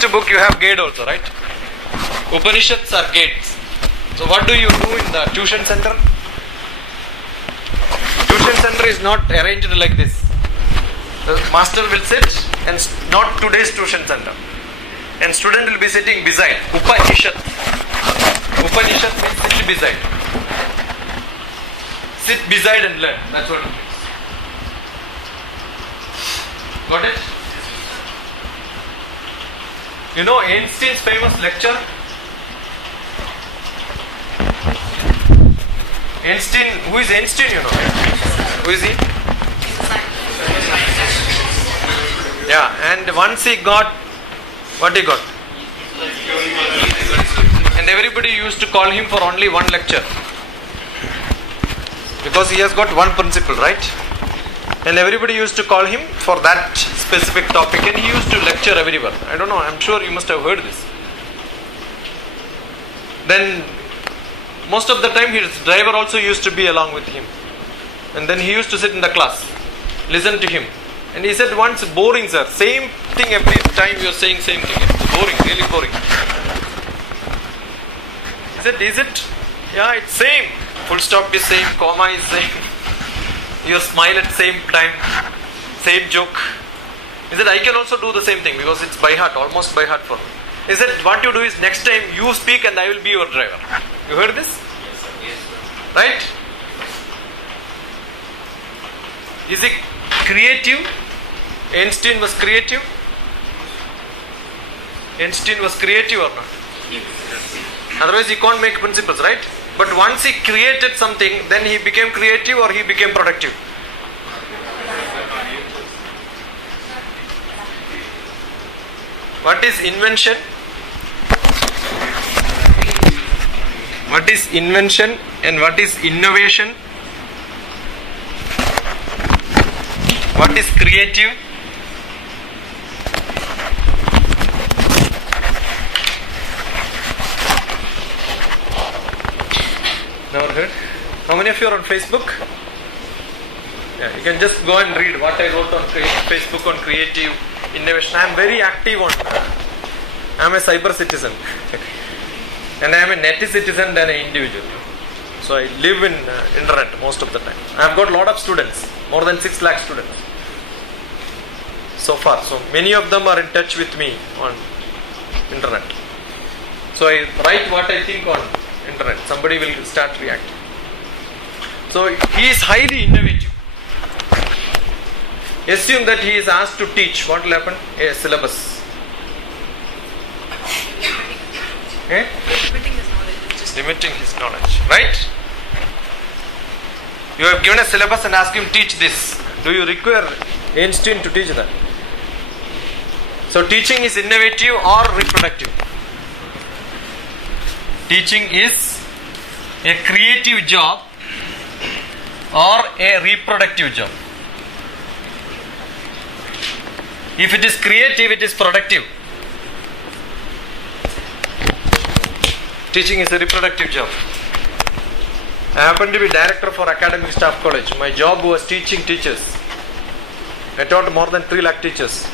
textbook you have gate also, right? Upanishads are gates. So what do you do in the tuition center? Tuition center is not arranged like this. The master will sit, and not today's tuition center, and student will be sitting beside. Upanishad. Upanishad means sit beside. Sit beside and learn. That's what it means. Got it? You know Einstein's famous lecture? Einstein, who is Einstein, you know? Who is he? Yeah, and once he got, what he got? And everybody used to call him for only one lecture. Because he has got one principle, right? And everybody used to call him for that specific topic, and he used to lecture everywhere. I don't know, I'm sure you must have heard this. Then most of the time his driver also used to be along with him, and then he used to sit in the class, listen to him. And he said once, boring sir, same thing every time you are saying same thing. It's boring, really boring. He said, is it? Yeah, it's same. Full stop is same, comma is same. You smile at same time, same joke. He said, I can also do the same thing because it's by heart, almost by heart for me. He said, what you do is next time you speak and I will be your driver. You heard this? Yes. Right? Is it creative? Einstein was creative? Einstein was creative or not? Otherwise he can't make principles, right? But once he created something, then he became creative or he became productive. What is invention? What is invention and what is innovation? What is creative? Never heard? How many of you are on Facebook? Yeah, you can just go and read what I wrote on Facebook on creative innovation. I am very active on. I am a cyber citizen, and I am a net citizen than an individual. So I live in internet most of the time. I have got a lot of students, more than 6 lakh students so far. So many of them are in touch with me on internet. So I write what I think on internet. Somebody will start reacting. So he is highly innovative. Assume that he is asked to teach. What will happen? A syllabus. Limiting his knowledge. Limiting his knowledge. Right? You have given a syllabus and ask him teach this. Do you require Einstein to teach that? So teaching is innovative or reproductive? Teaching is a creative job or a reproductive job. If it is creative, it is productive. Teaching is a reproductive job. I happen to be director for Academic Staff College. My job was teaching teachers. I taught more than 3 lakh teachers.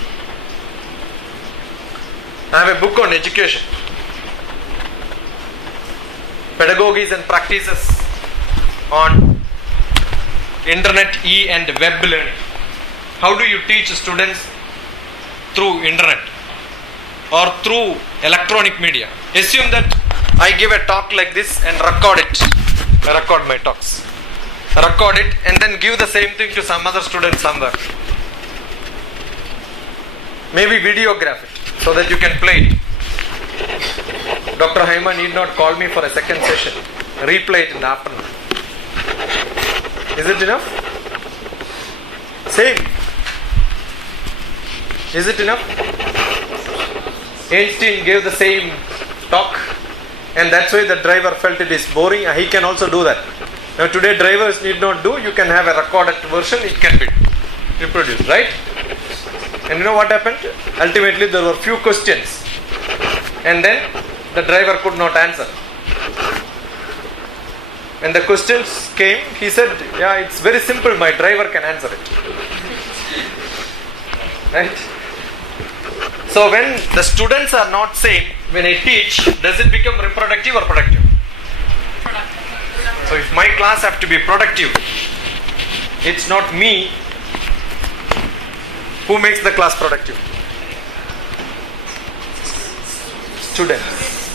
I have a book on education. Pedagogies and practices on internet, and web learning. How do you teach students through internet or through electronic media? Assume that I give a talk like this and record it. I record my talks. Record it and then give the same thing to some other student somewhere. Maybe videograph it so that you can play it. Dr. Haima need not call me for a second session. Replay it in the afternoon. Is it enough? Same. Is it enough? Einstein gave the same talk, and that's why the driver felt it is boring. He can also do that. Now today drivers need not do. You can have a recorded version. It can be reproduced, right? And you know what happened? Ultimately there were few questions, and then the driver could not answer. When the questions came, he said, yeah, it's very simple, my driver can answer it. Right? So when the students are not same, when I teach, does it become reproductive or productive? So if my class have to be productive, it's not me who makes the class productive. Students.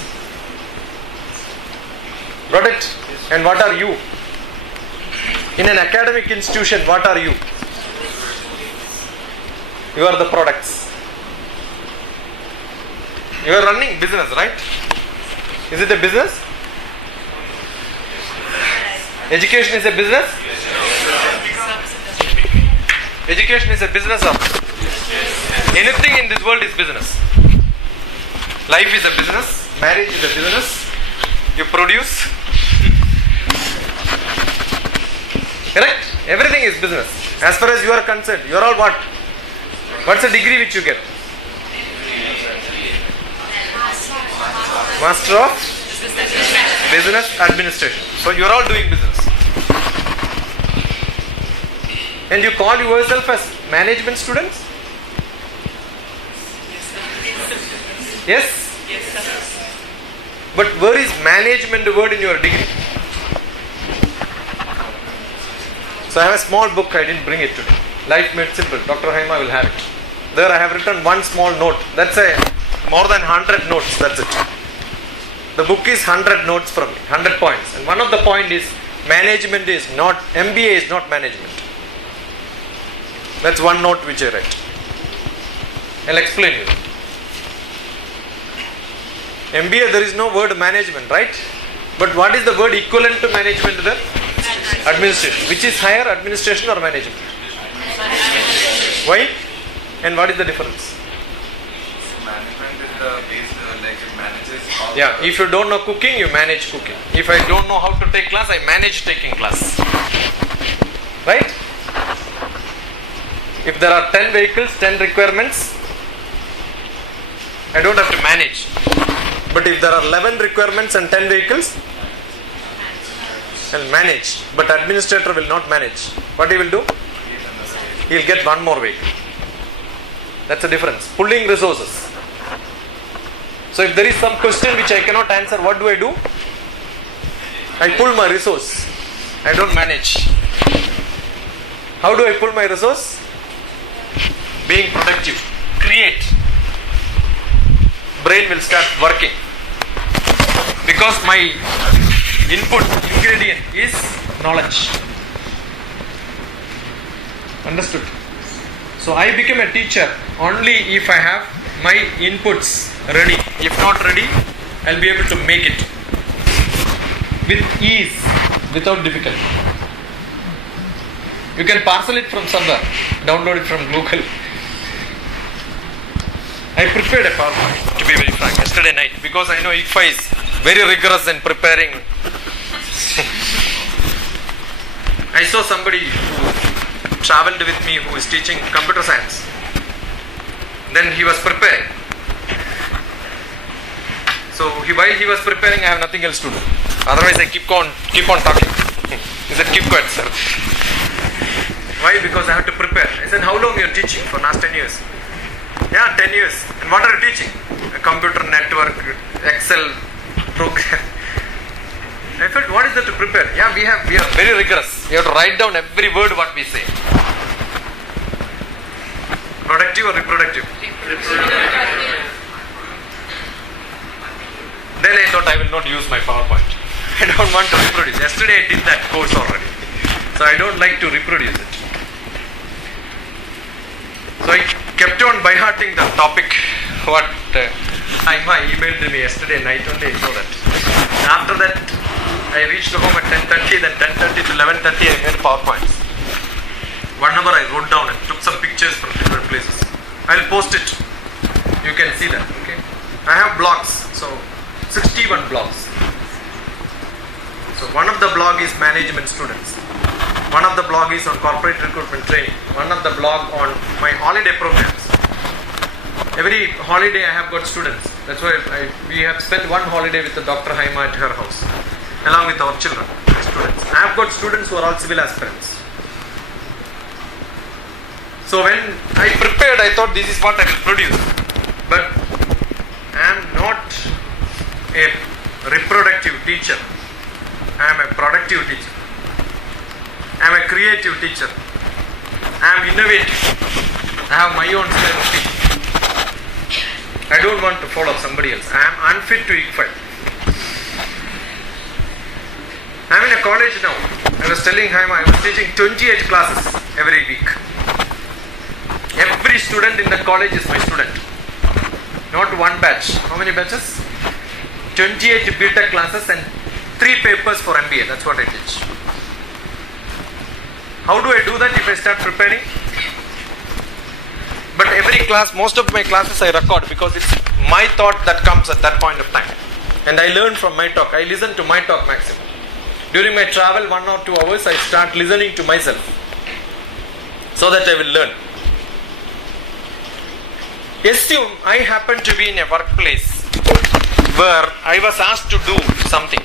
Got it? And what are you? In an academic institution, what are you? You are the products. You are running business, right? Is it a business? Education is a business? Education is a business of anything in this world is business. Life is a business, marriage is a business, you produce. Correct? Everything is business. As far as you are concerned, you are all what? What's the degree which you get? Master of Business Administration. So you are all doing business. And you call yourself as management students? Yes? But where is management word in your degree? So I have a small book, I didn't bring it today. Life Made Simple. Dr. Haima will have it. There I have written one small note. That's a more than 100 notes. That's it. The book is 100 notes from me, 100 points. And one of the point is management is not, MBA is not management. That's one note which I write. I'll explain you. MBA there is no word management, right? But what is the word equivalent to management there? Administration. Which is higher, administration or management? Why? And what is the difference? Management is the base, like it manages all. Yeah, if you don't know cooking, you manage cooking. If I don't know how to take class, I manage taking class. Right? If there are 10 vehicles, 10 requirements, I don't have to manage. But if there are 11 requirements and 10 vehicles, I'll manage. But administrator will not manage. What he will do? He will get one more vehicle. That's the difference. Pulling resources. So if there is some question which I cannot answer, what do? I pull my resource. I don't manage. How do I pull my resource? Being productive. Create. Brain will start working. Because my input ingredient is knowledge. Understood? So I become a teacher only if I have my inputs ready. If not ready, I'll be able to make it with ease, without difficulty. You can parcel it from somewhere, download it from Google. I prepared a PowerPoint, to be very frank, yesterday night, because I know ICFAI is very rigorous in preparing. I saw somebody who traveled with me who is teaching computer science. Then he was preparing. So while he was preparing, I have nothing else to do. Otherwise, I keep on talking. He said, keep quiet, sir. Why? Because I have to prepare. I said, how long you are teaching? For last 10 years. Yeah, 10 years. And what are you teaching? A computer network, Excel program. I felt, what is that to prepare? Yeah, we are very rigorous. We have to write down every word what we say. Productive or reproductive? Reproductive. Then I thought I will not use my PowerPoint. I don't want to reproduce. Yesterday I did that course already. So I don't like to reproduce it. So I kept on by hearting the topic what Haima emailed me yesterday night only, I saw that. After that I reached home at 10:30, then 10:30 to 11:30 I made PowerPoints. One hour I wrote down and took some pictures from different places. I'll post it. You can see that. Okay. I have blogs, so 61 blogs. So one of the blog is management students. One of the blog is on corporate recruitment training. One of the blog on my holiday programs. Every holiday I have got students. That's why we have spent one holiday with the Dr. Haima at her house, along with our children, students. I have got students who are all civil aspirants. So when I prepared, I thought this is what I will produce. But I am not a reproductive teacher. I am a productive teacher. I am a creative teacher. I am innovative. I have my own style of teaching. I don't want to follow somebody else. I am unfit to ICFAI. I am in a college now. I was telling him I was teaching 28 classes every week. Every student in the college is my student. Not one batch. How many batches? 28 BTech classes and 3 papers for MBA. That's what I teach. How do I do that if I start preparing? But every class, most of my classes I record because it's my thought that comes at that point of time. And I learn from my talk. I listen to my talk maximum. During my travel 1 or 2 hours, I start listening to myself. So that I will learn. Assume I happen to be in a workplace where I was asked to do something.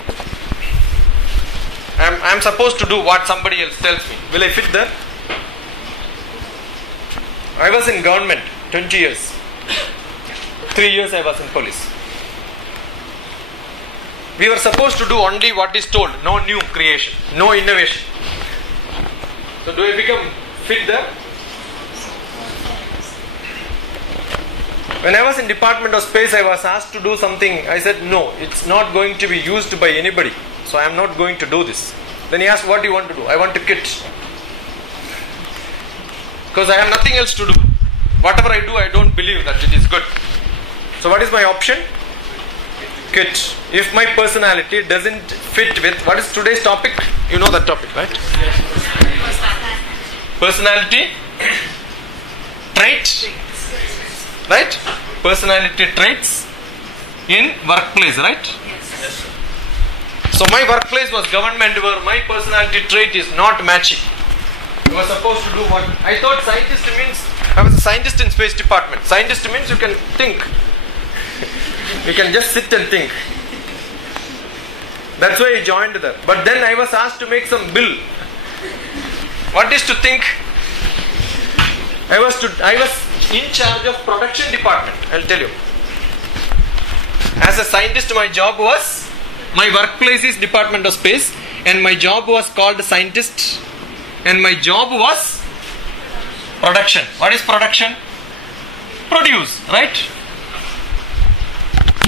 I am supposed to do what somebody else tells me. Will I fit there? I was in government 20 years. 3 years I was in police. We were supposed to do only what is told. No new creation. No innovation. So do I become fit there? When I was in Department of Space, I was asked to do something. I said, no, it's not going to be used by anybody. So I am not going to do this. Then he asked, what do you want to do? I want to quit. Because I have nothing else to do. Whatever I do, I don't believe that it is good. So what is my option? Quit. If my personality doesn't fit with, what is today's topic? You know that topic, right? Personality, trait, right? Personality traits in workplace, right? Yes. So my workplace was government where my personality trait is not matching. I was supposed to do what? I thought scientist means, I was a scientist in space department. Scientist means you can think. You can just sit and think. That's why I joined there. But then I was asked to make some bill. What is to think? I was in charge of production department. I'll tell you. As a scientist, my job was, my workplace is Department of Space, and my job was called scientist, and my job was production. What is production? Produce, right?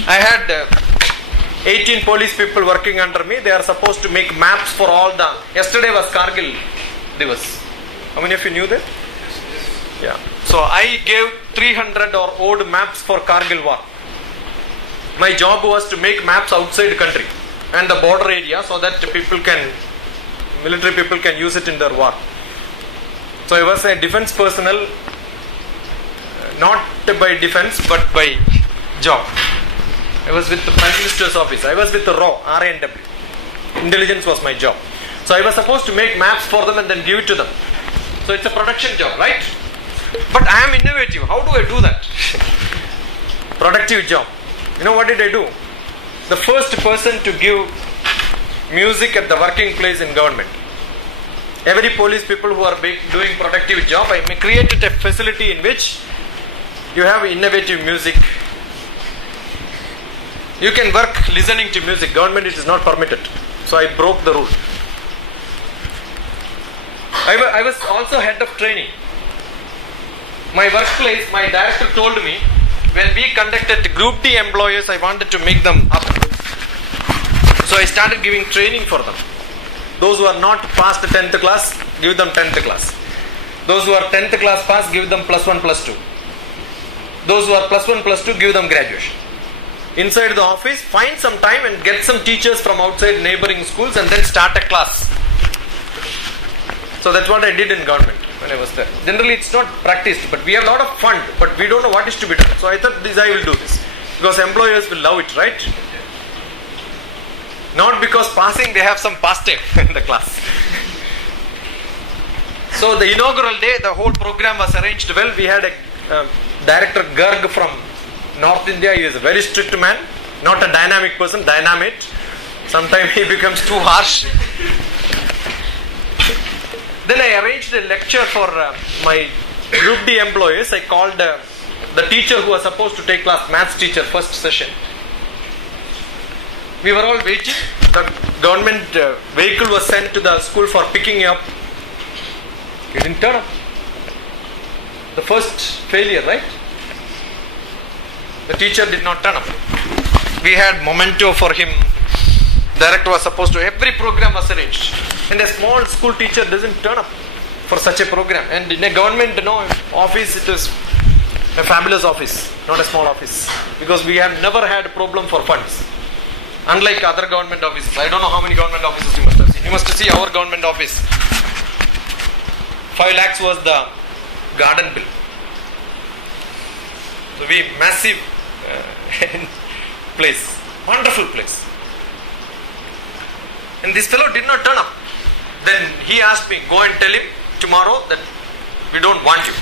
I had 18 police people working under me. They are supposed to make maps for all the... Yesterday was Kargil Divas. How many of you knew that? Yeah. So I gave 300 or odd maps for Kargil war. My job was to make maps outside country and the border area so that military people can use it in their war. So I was a defense personnel, not by defense but by job. I was with the Prime Minister's office. I was with the RAW, RANW. Intelligence was my job. So I was supposed to make maps for them and then give it to them. So it's a production job, right? But I am innovative. How do I do that? Productive job. You know what did I do? The first person to give music at the working place in government. Every police people who are doing productive job, I created a facility in which you have innovative music. You can work listening to music. Government, it is not permitted. So I broke the rule. I was also head of training. My workplace, my director told me, when we conducted Group D employees, I wanted to make them up. So I started giving training for them. Those who are not past the 10th class, give them 10th class. Those who are 10th class pass, give them +1, +2. Those who are +1, +2, give them graduation. Inside the office, find some time and get some teachers from outside neighboring schools and then start a class. So that's what I did in government when I was there. Generally it's not practiced, but we have a lot of fund, but we don't know what is to be done. So I thought I will do this. Because employers will love it, right? Not because passing, they have some pastime in the class. So the inaugural day, the whole program was arranged well. We had a director Garg from North India. He is a very strict man, not a dynamic person, dynamite. Sometimes he becomes too harsh. Then I arranged a lecture for my Group D employees. I called the teacher who was supposed to take class, maths teacher, first session. We were all waiting. The government vehicle was sent to the school for picking me up. He didn't turn up. The first failure, right? The teacher did not turn up. We had memento for him. Director was supposed to, every program was arranged. And a small school teacher doesn't turn up for such a program. And in a government office, it is a fabulous office, not a small office. Because we have never had a problem for funds. Unlike other government offices. I don't know how many government offices you must have seen. You must see our government office. 5 lakhs was the garden bill. So we massive place. Wonderful place. And this fellow did not turn up. Then he asked me, go and tell him tomorrow that we don't want you.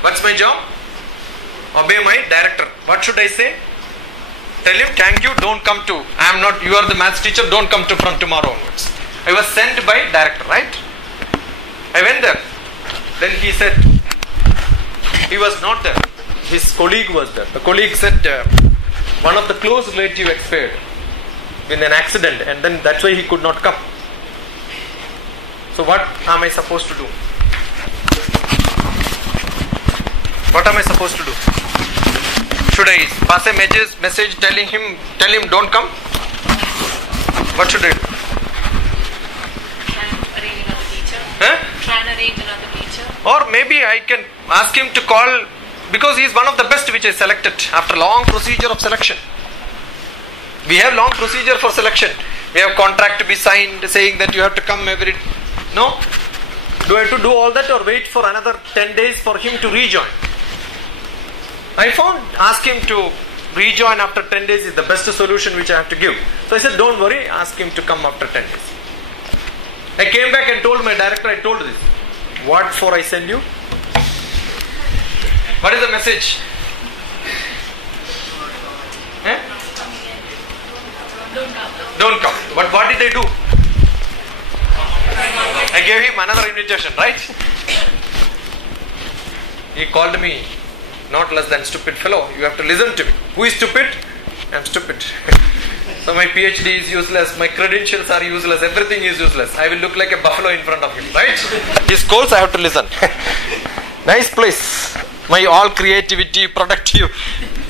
What's my job? Obey my director. What should I say? Tell him, thank you, don't come to, you are the maths teacher, don't come to from tomorrow onwards. I was sent by director, right? I went there. Then he said, he was not there. His colleague was there. The colleague said, one of the close relative expired in an accident, and then that's why he could not come. So what am I supposed to do? What am I supposed to do? Should I pass a message telling him don't come? What should I do? Try and arrange another teacher. Try and arrange another teacher. Or maybe I can ask him to call, because he is one of the best which I selected after long procedure of selection. We have long procedure for selection. We have contract to be signed saying that you have to come every... No? Do I have to do all that or wait for another 10 days for him to rejoin? I found ask him to rejoin after 10 days is the best solution which I have to give. So I said, don't worry, ask him to come after 10 days. I came back and told my director, I told this. What for I send you? What is the message? Don't come. But what did I do? I gave him another invitation, right? He called me, not less than stupid fellow. You have to listen to me. Who is stupid? I am stupid. So my PhD is useless, my credentials are useless, everything is useless. I will look like a buffalo in front of him, right? His calls I have to listen. Nice place. My all creativity, productive,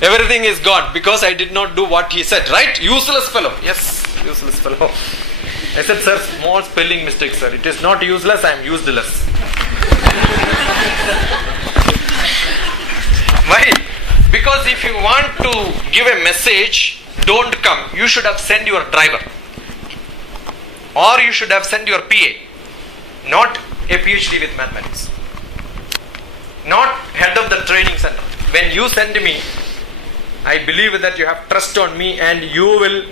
everything is gone because I did not do what he said, right? Useless fellow. Yes, useless fellow. I said, sir, small spelling mistake, sir. It is not useless, I am useless. Why? Because if you want to give a message, don't come. You should have sent your driver. Or you should have sent your PA. Not a PhD with mathematics. Not head of the training center. When you send me, I believe that you have trust on me and you will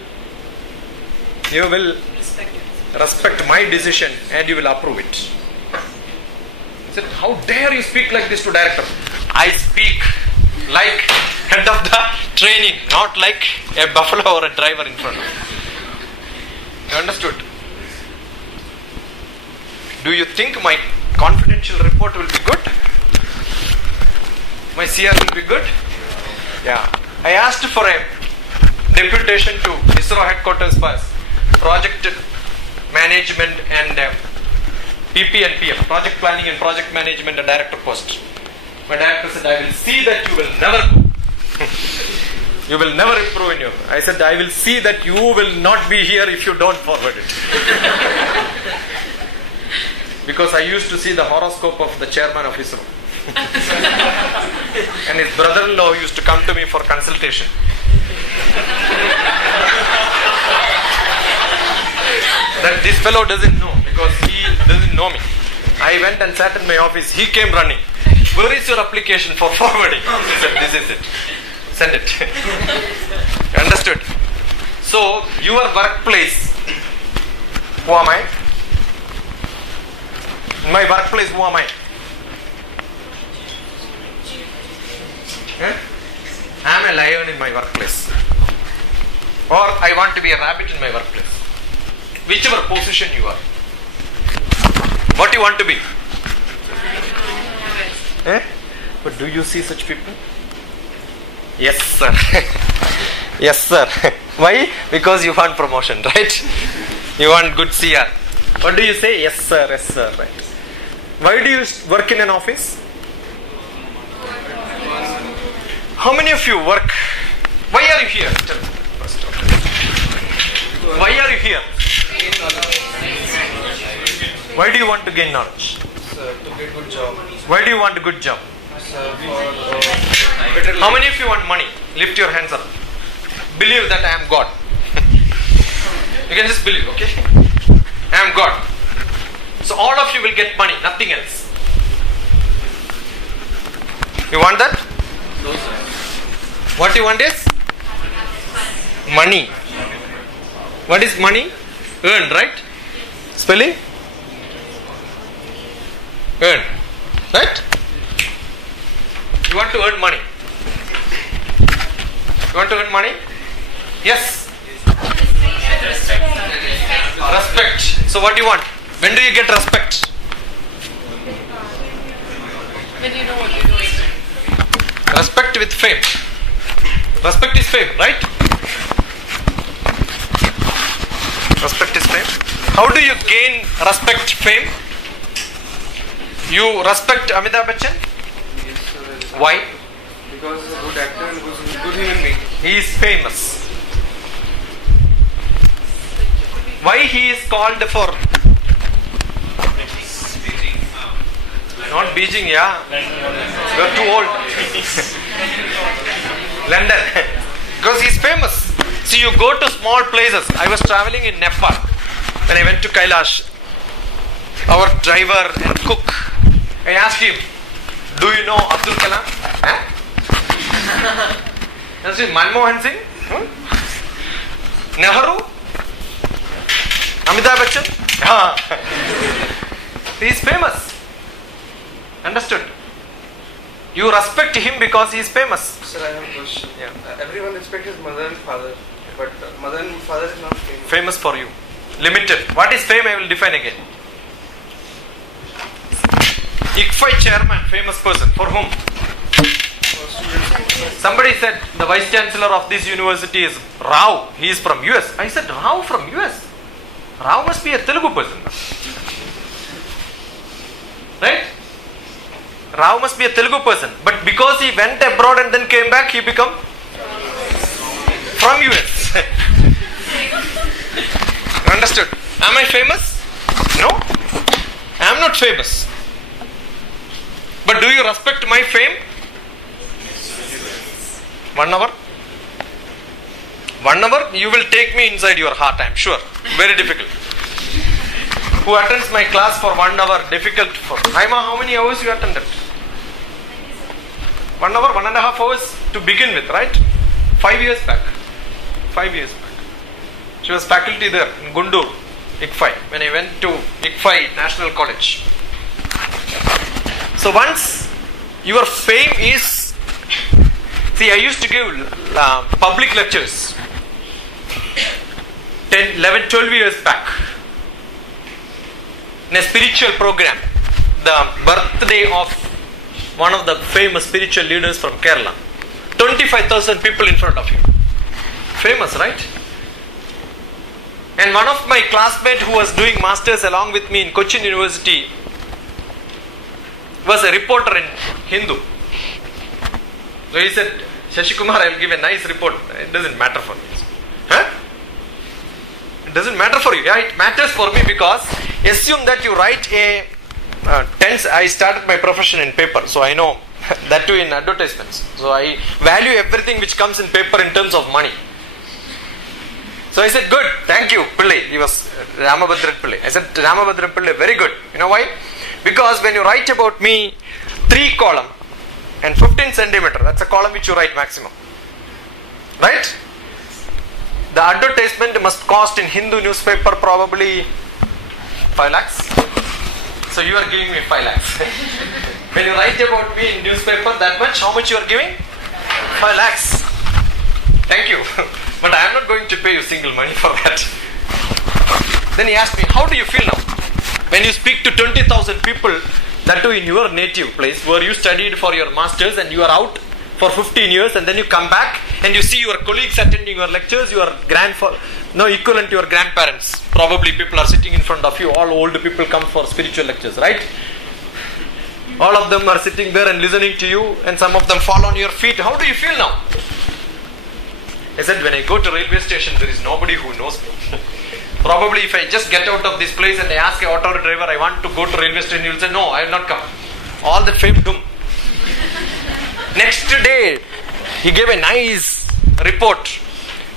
respect my decision and you will approve it. I said, how dare you speak like this to director? I speak like head of the training, not like a buffalo or a driver in front of me. You understood? Do you think my confidential report will be good? My CR will be good? Yeah. I asked for a deputation to ISRO headquarters for project management and PP and PM, project planning and project management and director post. My director said, I will see that you will never go. You will never improve in your... I said, I will see that you will not be here if you don't forward it. Because I used to see the horoscope of the chairman of ISRO. And his brother-in-law used to come to me for consultation. That this fellow doesn't know because he doesn't know me. I went and sat in my office. He came running. Where is your application for forwarding? He said, this is it. Send it. Understood? So, your workplace, who am I? In my workplace, who am I? I am a lion in my workplace. Or I want to be a rabbit in my workplace. Whichever position you are. What do you want to be? But do you see such people? Yes, sir. Yes, sir. Why? Because you want promotion, right? You want good CR. What do you say? Yes, sir. Yes, sir. Right. Why do you work in an office? How many of you work? Why are you here? Tell me first. Why are you here? Why do you want to gain knowledge? Sir, to get good job. Why do you want a good job? Sir, for better How many of you want money? Lift your hands up. Believe that I am God. You can just believe, okay? I am God. So all of you will get money, nothing else. You want that? No, sir. What you want is? Money. What is money? Earn, right? Spelling? Earn. Right? You want to earn money? You want to earn money? Yes. Respect. So what do you want? When do you get respect? When you know what you're doing. Respect with fame. Respect is fame, right? Respect is fame. How do you gain respect, fame? You respect Amitabh Bachchan? Yes, sir. Why? Because he's a good actor and good human being. He is famous. Why he is called for? Not Beijing, yeah. You are too old. London. Because he is famous. See, you go to small places. I was traveling in Nepal when I went to Kailash. Our driver and cook, I asked him, do you know Abdul Kalam? I asked him, Manmohan Singh? Nehru? Amitabh Bachchan? He is famous. Understood? You respect him because he is famous. Sir, I have a question. Yeah. Everyone respects his mother and father, but mother and father is not famous. Famous for you. Limited. What is fame? I will define again. ICFAI chairman, famous person. For whom? For students. Somebody said the vice chancellor of this university is Rao. He is from US. I said, Rao from US? Rao must be a Telugu person. Right? Rao must be a Telugu person. But because he went abroad and then came back, he become from US. Understood? Am I famous? No. I am not famous. But do you respect my fame? 1 hour? 1 hour? You will take me inside your heart, I am sure. Very difficult. Who attends my class for 1 hour? Difficult for. Haima, how many hours you attended? 1 hour, 1.5 hours to begin with, right? 5 years back. 5 years back. She was faculty there in Gundur, ICFAI, when I went to ICFAI National College. So once your fame is, see, I used to give public lectures 10, 11, 12 years back in a spiritual program, the birthday of one of the famous spiritual leaders from Kerala. 25,000 people in front of you. Famous, right? And one of my classmates who was doing masters along with me in Cochin University was a reporter in Hindu. So he said, Shashikumar, I will give a nice report. It doesn't matter for me. Huh? It doesn't matter for you. Yeah, it matters for me because assume that you write a I started my profession in paper, so I know that too in advertisements. So I value everything which comes in paper in terms of money. So I said, good, thank you, Pillai. He was Ramabhadran Pillai. I said, Ramabhadran Pillai, very good. You know why? Because when you write about me, 3 column and 15 centimeter, that's a column which you write maximum. Right? The advertisement must cost in Hindu newspaper probably 5 lakhs. So you are giving me 5 lakhs. When you write about me in newspaper that much, how much you are giving? 5 lakhs. Thank you. But I am not going to pay you single money for that. Then he asked me, how do you feel now? When you speak to 20,000 people, that too in your native place, where you studied for your masters and you are out for 15 years, and then you come back and you see your colleagues attending your lectures, your grandfather, no, equivalent to your grandparents. Probably people are sitting in front of you, all old people come for spiritual lectures, right? All of them are sitting there and listening to you, and some of them fall on your feet. How do you feel now? I said, when I go to railway station, there is nobody who knows me. Probably if I just get out of this place and I ask a auto driver, I want to go to railway station, he will say, no, I will not come. All the fame doom. Next day, he gave a nice report.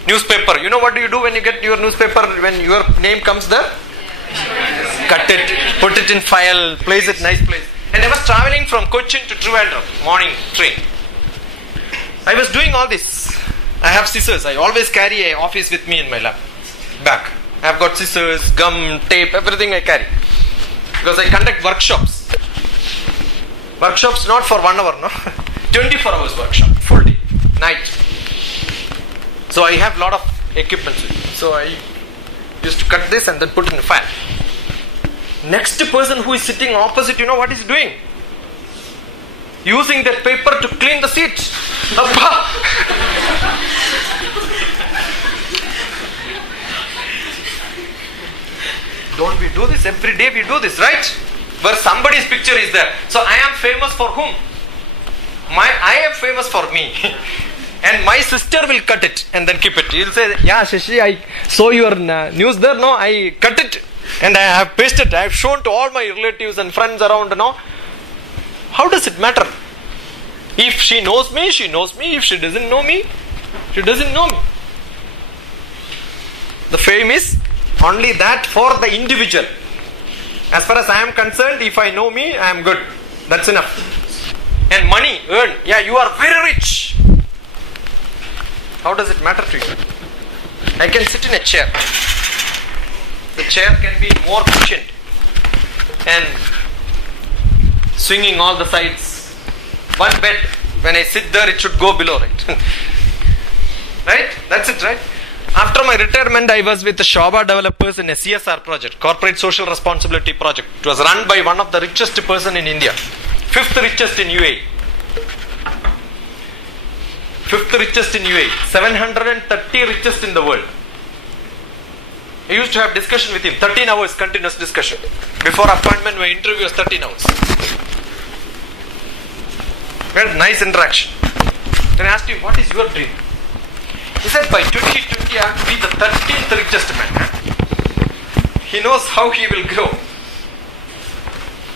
Newspaper. You know what do you do when you get your newspaper, when your name comes there? Cut it, put it in file, place it nice place. And I was traveling from Cochin to Trivandrum, morning train. I was doing all this. I have scissors. I always carry an office with me in my bag. I have got scissors, gum, tape, everything I carry. Because I conduct workshops. Workshops not for 1 hour, no? 24 hours workshop, full day, night. So I have lot of equipment with me. So I used to cut this and then put it in a file. Next person who is sitting opposite, you know what he's doing? Using that paper to clean the seat. Don't we do this? Every day we do this, right? Where somebody's picture is there. So I am famous for whom? I am famous for me. And my sister will cut it and then keep it. He'll say, yeah, Shashi, I saw your news there. No, I cut it and I have pasted. I have shown to all my relatives and friends around. No, how does it matter? If she knows me, she knows me. If she doesn't know me, she doesn't know me. The fame is only that for the individual. As far as I am concerned, if I know me, I am good. That's enough. And money earned, yeah, you are very rich. How does it matter to you? I can sit in a chair. The chair can be more cushioned and swinging all the sides. One bed, when I sit there, it should go below, right? Right? That's it, right? After my retirement, I was with the Shobha developers in a CSR project, Corporate Social Responsibility Project. It was run by one of the richest person in India. 5th richest in UAE. 5th richest in UAE. 730 richest in the world. I used to have discussion with him. 13 hours continuous discussion. Before appointment, my interview was 13 hours. We had nice interaction. Then I asked him, what is your dream? He said, by 2020, I have to be the 13th richest man. He knows how he will grow.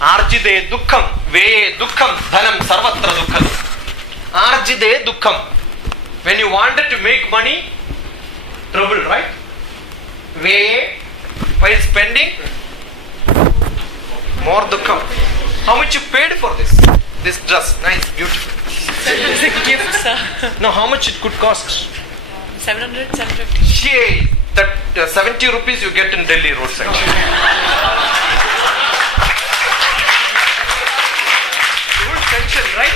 Arjide dukkham, veye dukkham, dhanam sarvatra dukkham. Arjide dukkham. When you wanted to make money, trouble, right? Veye, while spending, more dukkham. How much you paid for this? This dress, nice, beautiful. It's a gift, sir. Now, how much it could cost? 700, 750. Yay! That 70 rupees you get in Delhi roadside. Good tension, right?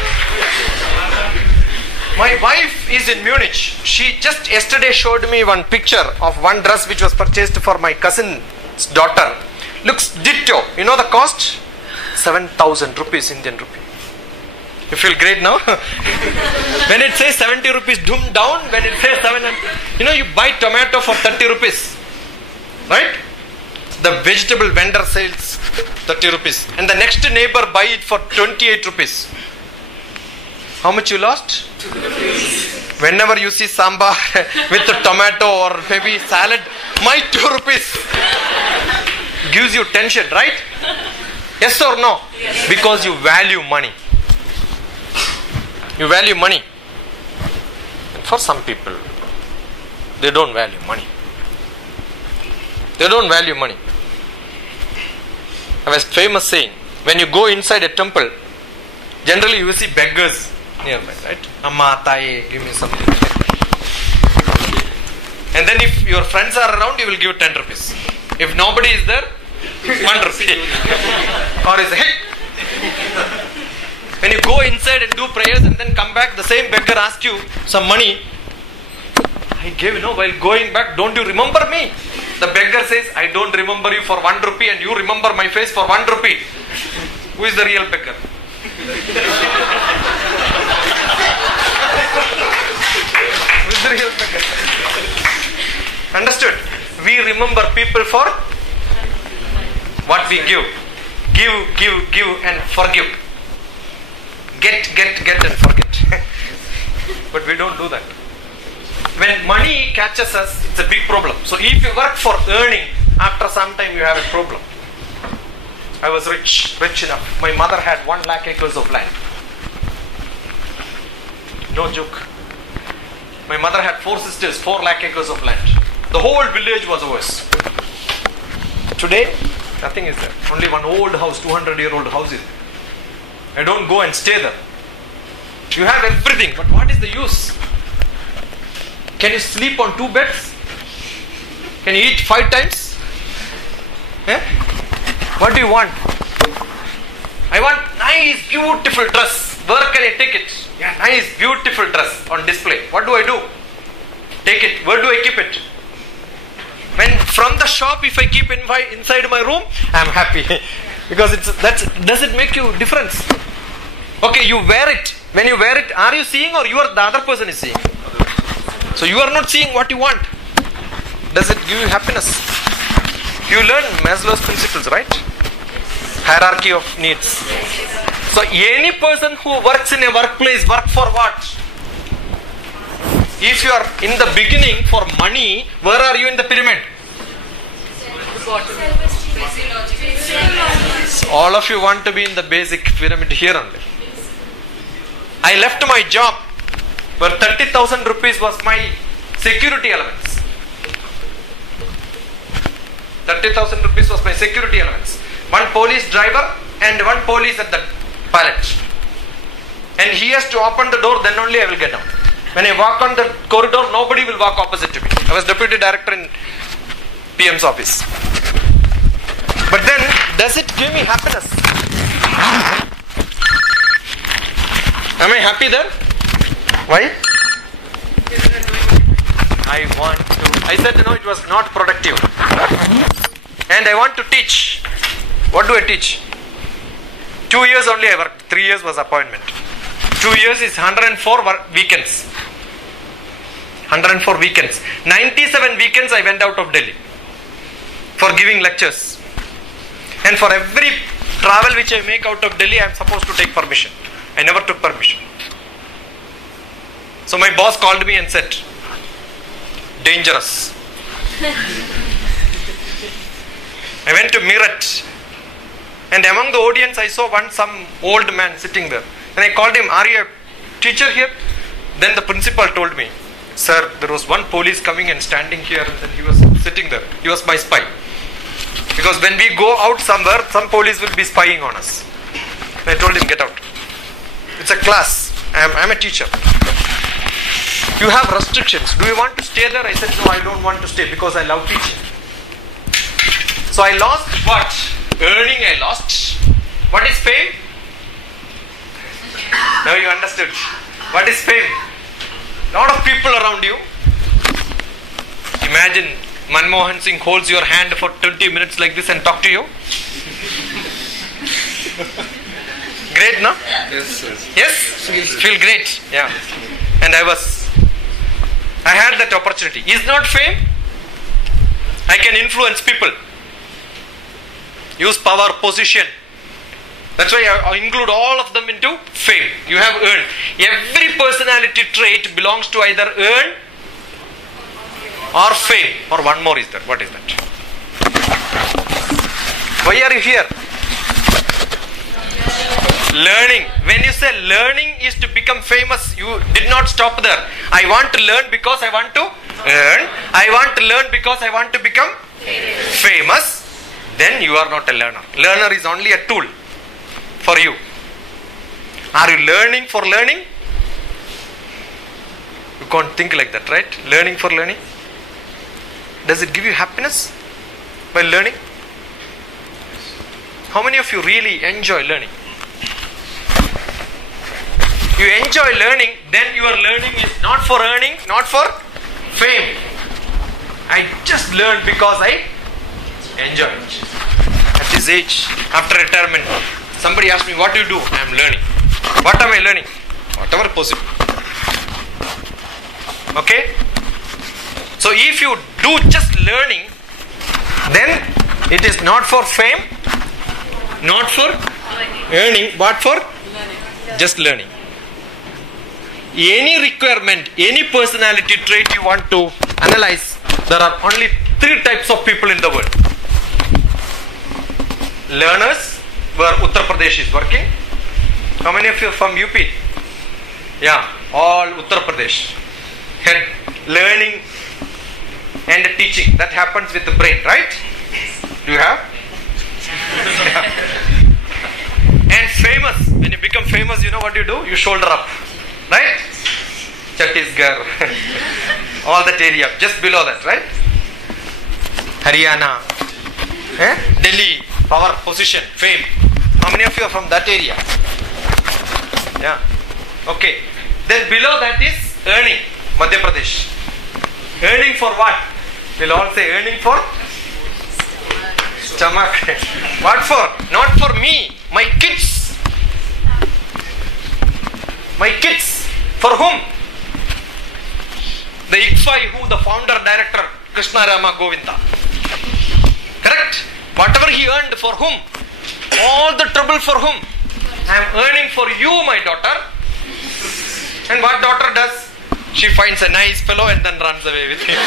My wife is in Munich. She just yesterday showed me one picture of one dress which was purchased for my cousin's daughter. Looks ditto. You know the cost? 7,000 rupees, Indian rupee. You feel great now? When it says 70 rupees, doom down. When it says 700, you know, you buy tomato for 30 rupees. Right? The vegetable vendor sells 30 rupees. And the next neighbor buy it for 28 rupees. How much you lost? Whenever you see sambar with a tomato or maybe salad, my 2 rupees gives you tension, right? Yes or no? Yes. Because you value money. You value money. And for some people, they don't value money. They don't value money. I have a famous saying, when you go inside a temple, generally you will see beggars nearby, right? Amma, Taye, give me something. And then if your friends are around, you will give 10 rupees. If nobody is there, 1 rupee. Or is hey. When you go inside and do prayers and then come back, the same beggar asks you some money. I gave, while going back, don't you remember me? The beggar says, I don't remember you for 1 rupee and you remember my face for 1 rupee. Who is the real beggar? Understood? We remember people for what we give. Give and forgive. Get and forget. But we don't do that. When money catches us, it's a big problem. So if you work for earning, after some time you have a problem. I was rich enough. My mother had 1 lakh acres of land. No joke. My mother had 4 sisters, 4 lakh acres of land. The whole village was ours. Today, nothing is there. Only one old house, 200-year-old house is there. I don't go and stay there. You have everything, but what is the use? Can you sleep on 2 beds? Can you eat 5 times? Eh? What do you want? I want nice, beautiful dress. Where can I take it? Yeah, nice, beautiful dress on display. What do I do? Take it. Where do I keep it? When from the shop, if I keep inside my room, I am happy. Because does it make you difference? Okay, you wear it. When you wear it, are you seeing or the other person is seeing? So you are not seeing what you want. Does it give you happiness? You learn Maslow's principles, right? Hierarchy of needs. So any person who works in a workplace, work for what? If you are in the beginning for money, where are you in the pyramid? All of you want to be in the basic pyramid here only. I left my job where 30,000 rupees was my security allowance. 30,000 rupees was my security allowance. One police driver and one police at the pallet. And he has to open the door, then only I will get down. When I walk on the corridor, nobody will walk opposite to me. I was deputy director in PM's office. But then, does it give me happiness? Am I happy there? Why? I said no, it was not productive. And I want to teach. What do I teach? 2 years only I worked. 3 years was appointment. 2 years is 104 weekends. 104 weekends. 97 weekends I went out of Delhi for giving lectures. And for every travel which I make out of Delhi, I am supposed to take permission. I never took permission. So my boss called me and said, dangerous. I went to Meerut. And among the audience, I saw some old man sitting there. And I called him, are you a teacher here? Then the principal told me, sir, there was one police coming and standing here, and then he was sitting there. He was my spy. Because when we go out somewhere, some police will be spying on us. And I told him, get out. It's a class. I'm a teacher. You have restrictions. Do you want to stay there? I said, no, I don't want to stay because I love teaching. So I lost what? Earning I lost. What is fame? Now you understood. What is fame? Lot of people around you. Imagine Manmohan Singh holds your hand for 20 minutes like this and talk to you. Great, no? Yes, yes. Yes? Feel great. Yeah. And I had that opportunity. Is not fame? I can influence people. Use power, position. That's why I include all of them into fame. You have earned. Every personality trait belongs to either earn or fame. Or one more is there. What is that? Why are you here? Learning. When you say learning is to become famous, you did not stop there. I want to learn because I want to earn. I want to learn because I want to become famous. Then you are not a learner. Learner is only a tool for you. Are you learning for learning? You can't think like that, right? Learning for learning. Does it give you happiness by learning? How many of you really enjoy learning? You enjoy learning, then your learning is not for earning, not for fame. I just learned because I enjoy it. At this age, after retirement, somebody asked me, what do you do? I am learning. What am I learning? Whatever possible. Okay? So if you do just learning, then it is not for fame, not for earning, but for just learning. Any requirement, any personality trait you want to analyze, there are only 3 types of people in the world. Learners, where Uttar Pradesh is working. How many of you are from UP? Yeah, all Uttar Pradesh. Head learning and teaching. That happens with the brain, right? Do you have? And famous. When you become famous, you know what you do? You shoulder up. Right? Chhattisgarh. All that area. Just below that, right? Haryana. Delhi. Power, position, fame. How many of you are from that area? Yeah. Okay. Then below that is earning. Madhya Pradesh. Earning for what? We'll all say earning for stomach. What for? Not for me. My kids. My kids. For whom? The ICFAI, who the founder, director, Krishna Rama Govinda. Correct? Whatever he earned, for whom? All the trouble for whom? I am earning for you, my daughter. And what daughter does? She finds a nice fellow and then runs away with him.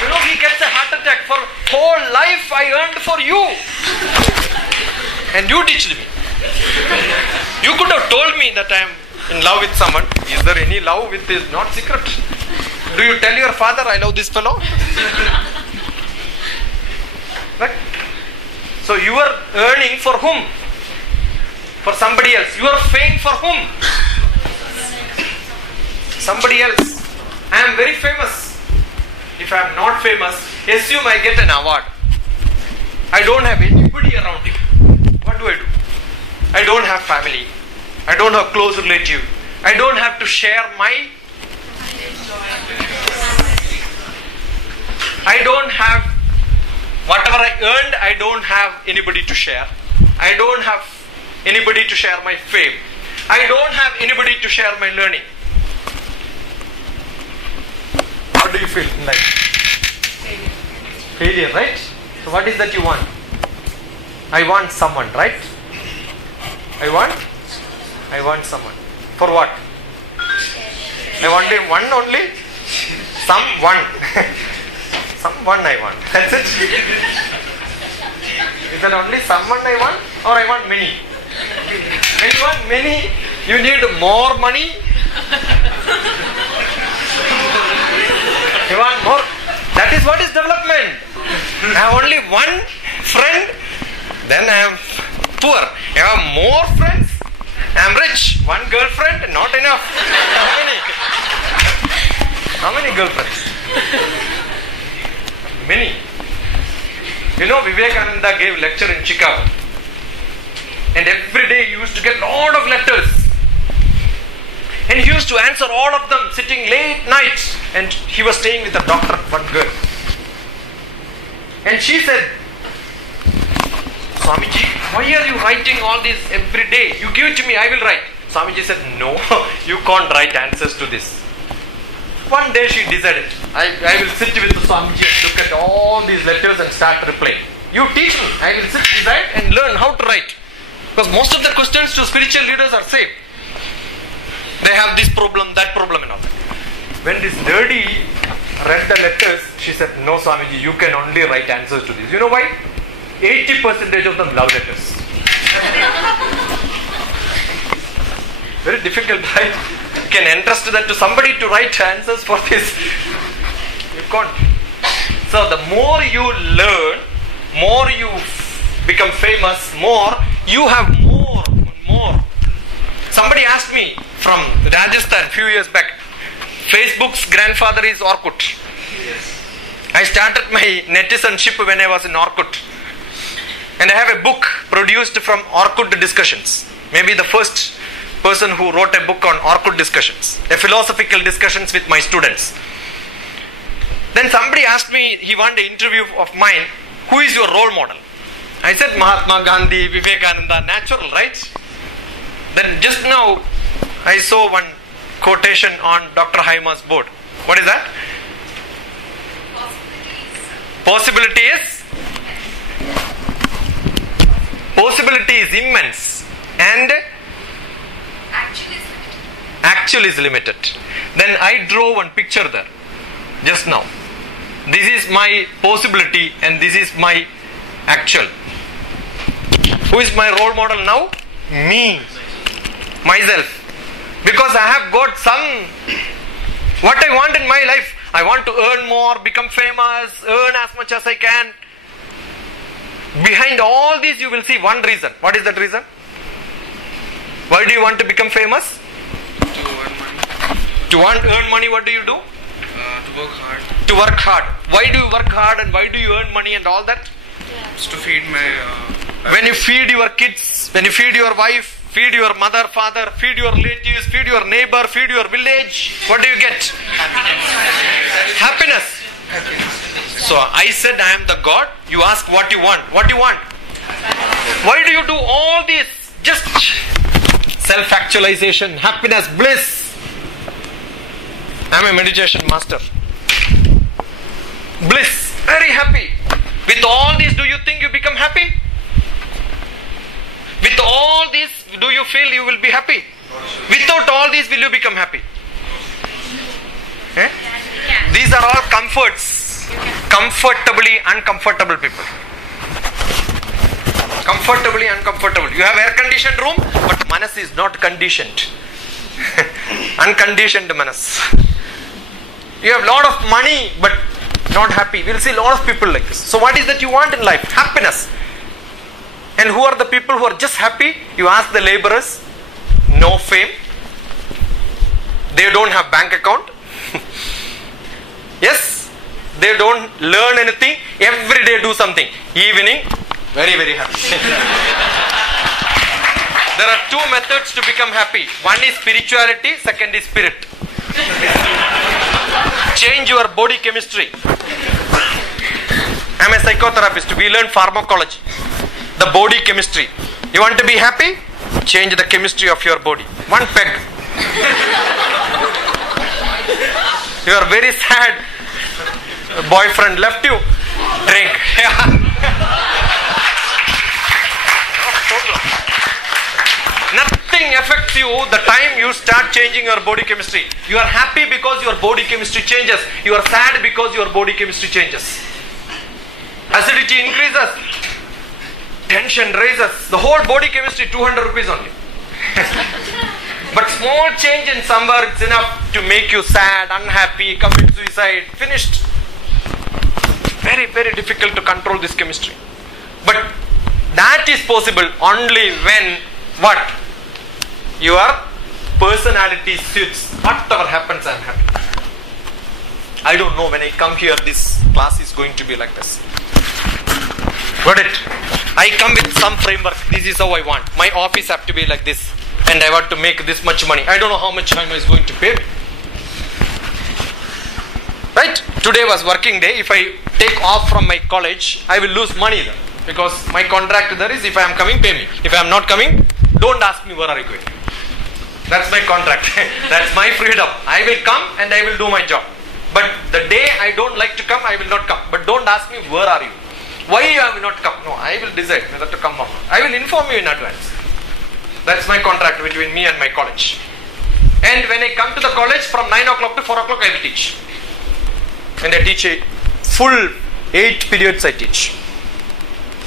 You know, he gets a heart attack. For whole life I earned for you. And you ditched me. You could have told me that I am in love with someone. Is there any love with this? Not secret. Do you tell your father, I love this fellow? Right? So you are earning for whom? For somebody else. You are fame for whom? Somebody else. I am very famous. If I am not famous, assume I get an award. I don't have anybody around you. What do? I don't have family. I don't have close relative. I don't have to share my... I don't have... Whatever I earned, I don't have anybody to share. I don't have anybody to share my fame. I don't have anybody to share my learning. How do you feel in life? Failure, right? So what is that you want? I want someone, right? I want someone. For what? I wanted one only? Someone. Someone I want. That's it. Is that only someone I want? Or I want many? When you want many, you need more money. You want more? That is what is development. I have only one friend, then I am poor. I have more friends, I am rich. One girlfriend, not enough. How many girlfriends? Many. You know, Vivekananda gave lecture in Chicago. And every day he used to get a lot of letters. And he used to answer all of them sitting late nights. And he was staying with a doctor, one girl. And she said, Swamiji, why are you writing all this every day? You give it to me, I will write. Swamiji said, no, you can't write answers to this. One day she decided, I will sit with the Swamiji and look at all these letters and start replying. You teach me, I will sit beside and learn how to write. Because most of the questions to spiritual leaders are same. They have this problem, that problem and all that. When this lady read the letters, she said, no Swamiji, you can only write answers to this. You know why? 80% of them love letters. Very difficult, right? You can entrust that to somebody to write answers for this. You can't. So the more you learn, more you become famous, more you have more. Somebody asked me from Rajasthan a few years back, Facebook's grandfather is Orkut. I started my netizenship when I was in Orkut. And I have a book produced from Orkut discussions. Maybe the first person who wrote a book on Orkut discussions. A philosophical discussions with my students. Then somebody asked me, he wanted an interview of mine, who is your role model? I said Mahatma Gandhi, Vivekananda, natural, right? Then just now I saw one quotation on Dr. Haima's board. What is that? Possibility is immense and actual is limited. Then I draw one picture there just now. This is my possibility and this is my actual. Who is my role model now? Me. Myself. Because I have got what I want in my life. I want to earn more, become famous, earn as much as I can. Behind all this you will see one reason. What is that reason? Why do you want to become famous? To earn money. To earn money, what do you do? To work hard. To work hard. Why do you work hard and why do you earn money and all that? Just to feed my... When you feed your kids, when you feed your wife, feed your mother, father, feed your relatives, feed your neighbor, feed your village, what do you get? Happiness. So I said I am the God. You ask what you want. What do you want? Why do you do all this? Just self-actualization, happiness, bliss. I am a meditation master. Bliss. Very happy. With all this, do you think you become happy? With all this, do you feel you will be happy? Without all this, will you become happy? Eh? These are all comforts. Comfortably uncomfortable people. Comfortably uncomfortable. You have air-conditioned room, but manas is not conditioned. Unconditioned manas. You have lot of money, but not happy. We will see a lot of people like this. So what is that you want in life? Happiness. And who are the people who are just happy? You ask the laborers, no fame. They don't have bank account. Yes, they don't learn anything. Every day do something. Evening, very, very happy. There are two methods to become happy. One is spirituality, second is spirit. Change your body chemistry. I am a psychotherapist. We learn pharmacology. The body chemistry. You want to be happy? Change the chemistry of your body. One peg. You are very sad. Boyfriend left you. Drink. Nothing affects you the time you start changing your body chemistry. You are happy because your body chemistry changes. You are sad because your body chemistry changes. Acidity increases. Tension raises. The whole body chemistry 200 rupees only. But small change in somewhere, it's enough to make you sad, unhappy, commit suicide. Finished. Very, very difficult to control this chemistry. But that is possible only when what? Your personality suits. Whatever happens, I am happy. I don't know, when I come here, this class is going to be like this. Got it? I come with some framework. This is how I want. My office have to be like this. And I want to make this much money. I don't know how much time is going to pay me. Right? Today was working day. If I take off from my college, I will lose money there. Because my contract there is, if I am coming, pay me. If I am not coming, don't ask me where are you going. That's my contract. That's my freedom. I will come and I will do my job. But the day I don't like to come, I will not come. But don't ask me where are you. Why you have not come? No, I will decide whether to come or not. I will inform you in advance. That's my contract between me and my college. And when I come to the college, from 9 o'clock to 4 o'clock I will teach. And I teach a full 8 periods I teach.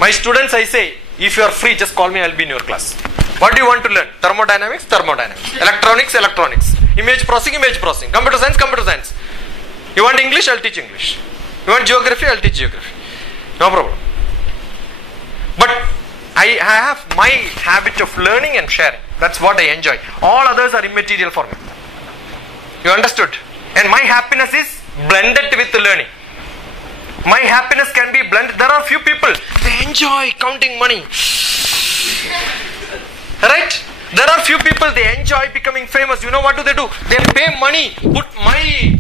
My students, I say, if you are free, just call me, I will be in your class. What do you want to learn? Thermodynamics, thermodynamics. Electronics, electronics. Image processing, image processing. Computer science, computer science. You want English, I will teach English. You want geography, I will teach geography. No problem. But I have my habit of learning and sharing. That's what I enjoy. All others are immaterial for me. You understood? And my happiness is blended with learning. My happiness can be blended. There are few people, they enjoy counting money. Right? There are few people, they enjoy becoming famous. You know what do? They'll pay money, put my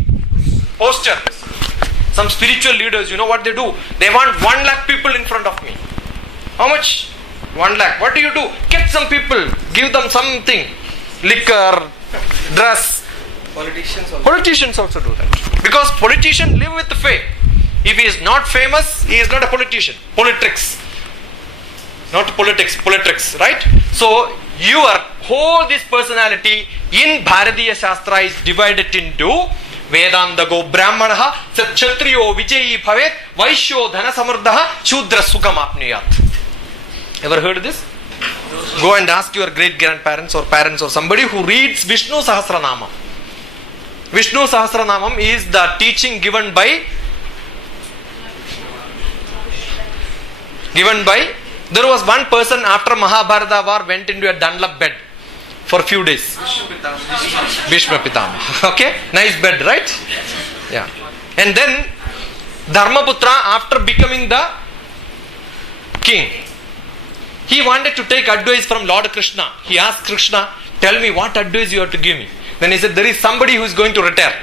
poster. Some spiritual leaders, you know what they do? They want 1 lakh people in front of me. How much? 1 lakh. What do? Get some people, give them something, liquor, dress. Politicians Politicians also. also do that. Because politicians live with fame. If he is not famous, he is not a politician. Politrix. Not politics, politrix, right? So, your whole this personality in Bharatiya Shastra is divided into Vedanta go Brahmanaha, Kshatriyo Vijayi Bhavet, Vaishyo Dhana Samardhaha, Shudra Sukham Apniyat. Ever heard of this? Go and ask your great grandparents or parents or somebody who reads Vishnu Sahasranamam. Vishnu Sahasranamam is the teaching given by there was one person after Mahabharata war went into a Dunlop bed for a few days. Bhishma Pitama. Okay, nice bed, right? Yeah. And then Dharmaputra, after becoming the king, he wanted to take advice from Lord Krishna. He asked Krishna, tell me what advice you have to give me. Then he said, there is somebody who is going to retire.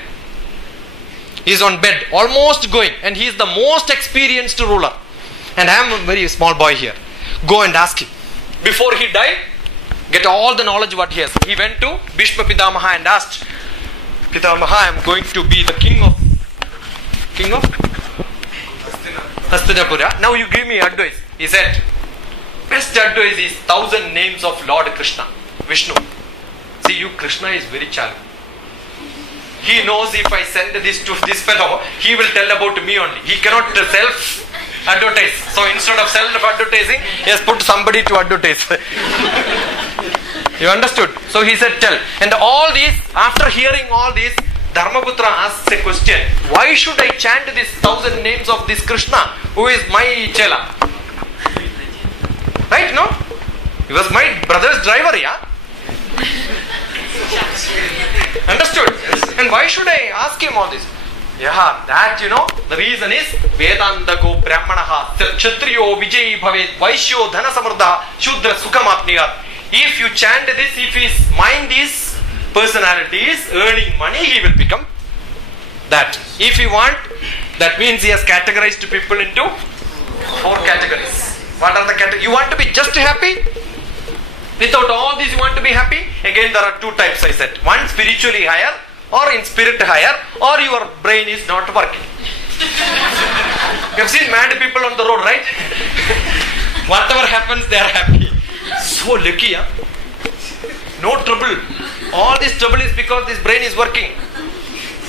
He is on bed, almost going, and he is the most experienced ruler. And I am a very small boy here. Go and ask him. Before he died, get all the knowledge what he has. He went to Bhishma Pitamaha and asked, Pitamaha, I am going to be the king of Hastinapura. Now you give me advice. He said, best advice is 1,000 names of Lord Krishna, Vishnu. See, you Krishna is very challenging. He knows if I send this to this fellow, he will tell about me only. He cannot self-advertise. So instead of self-advertising, he has put somebody to advertise. You understood? So he said, tell. And all these, after hearing all this, Dharmaputra asks a question. Why should I chant these 1,000 names of this Krishna, who is my chela? Right, no? He was my brother's driver, yeah? Understood? And why should I ask him all this? Yeah, that the reason is Vedanta go Brahmanaha, Kshatriyo Vijayi Bhavet, Vaishyo Dhana Samardha, Shudra Sukham Apniyat. If you chant this, if his mind is personality is earning money, he will become that. If you want, that means he has categorized people into 4 categories. What are the categories? You want to be just happy? Without all this you want to be happy? Again there are 2 types I said. One spiritually higher or in spirit higher, or your brain is not working. You have seen mad people on the road, right? Whatever happens they are happy. So lucky, huh? No trouble. All this trouble is because this brain is working.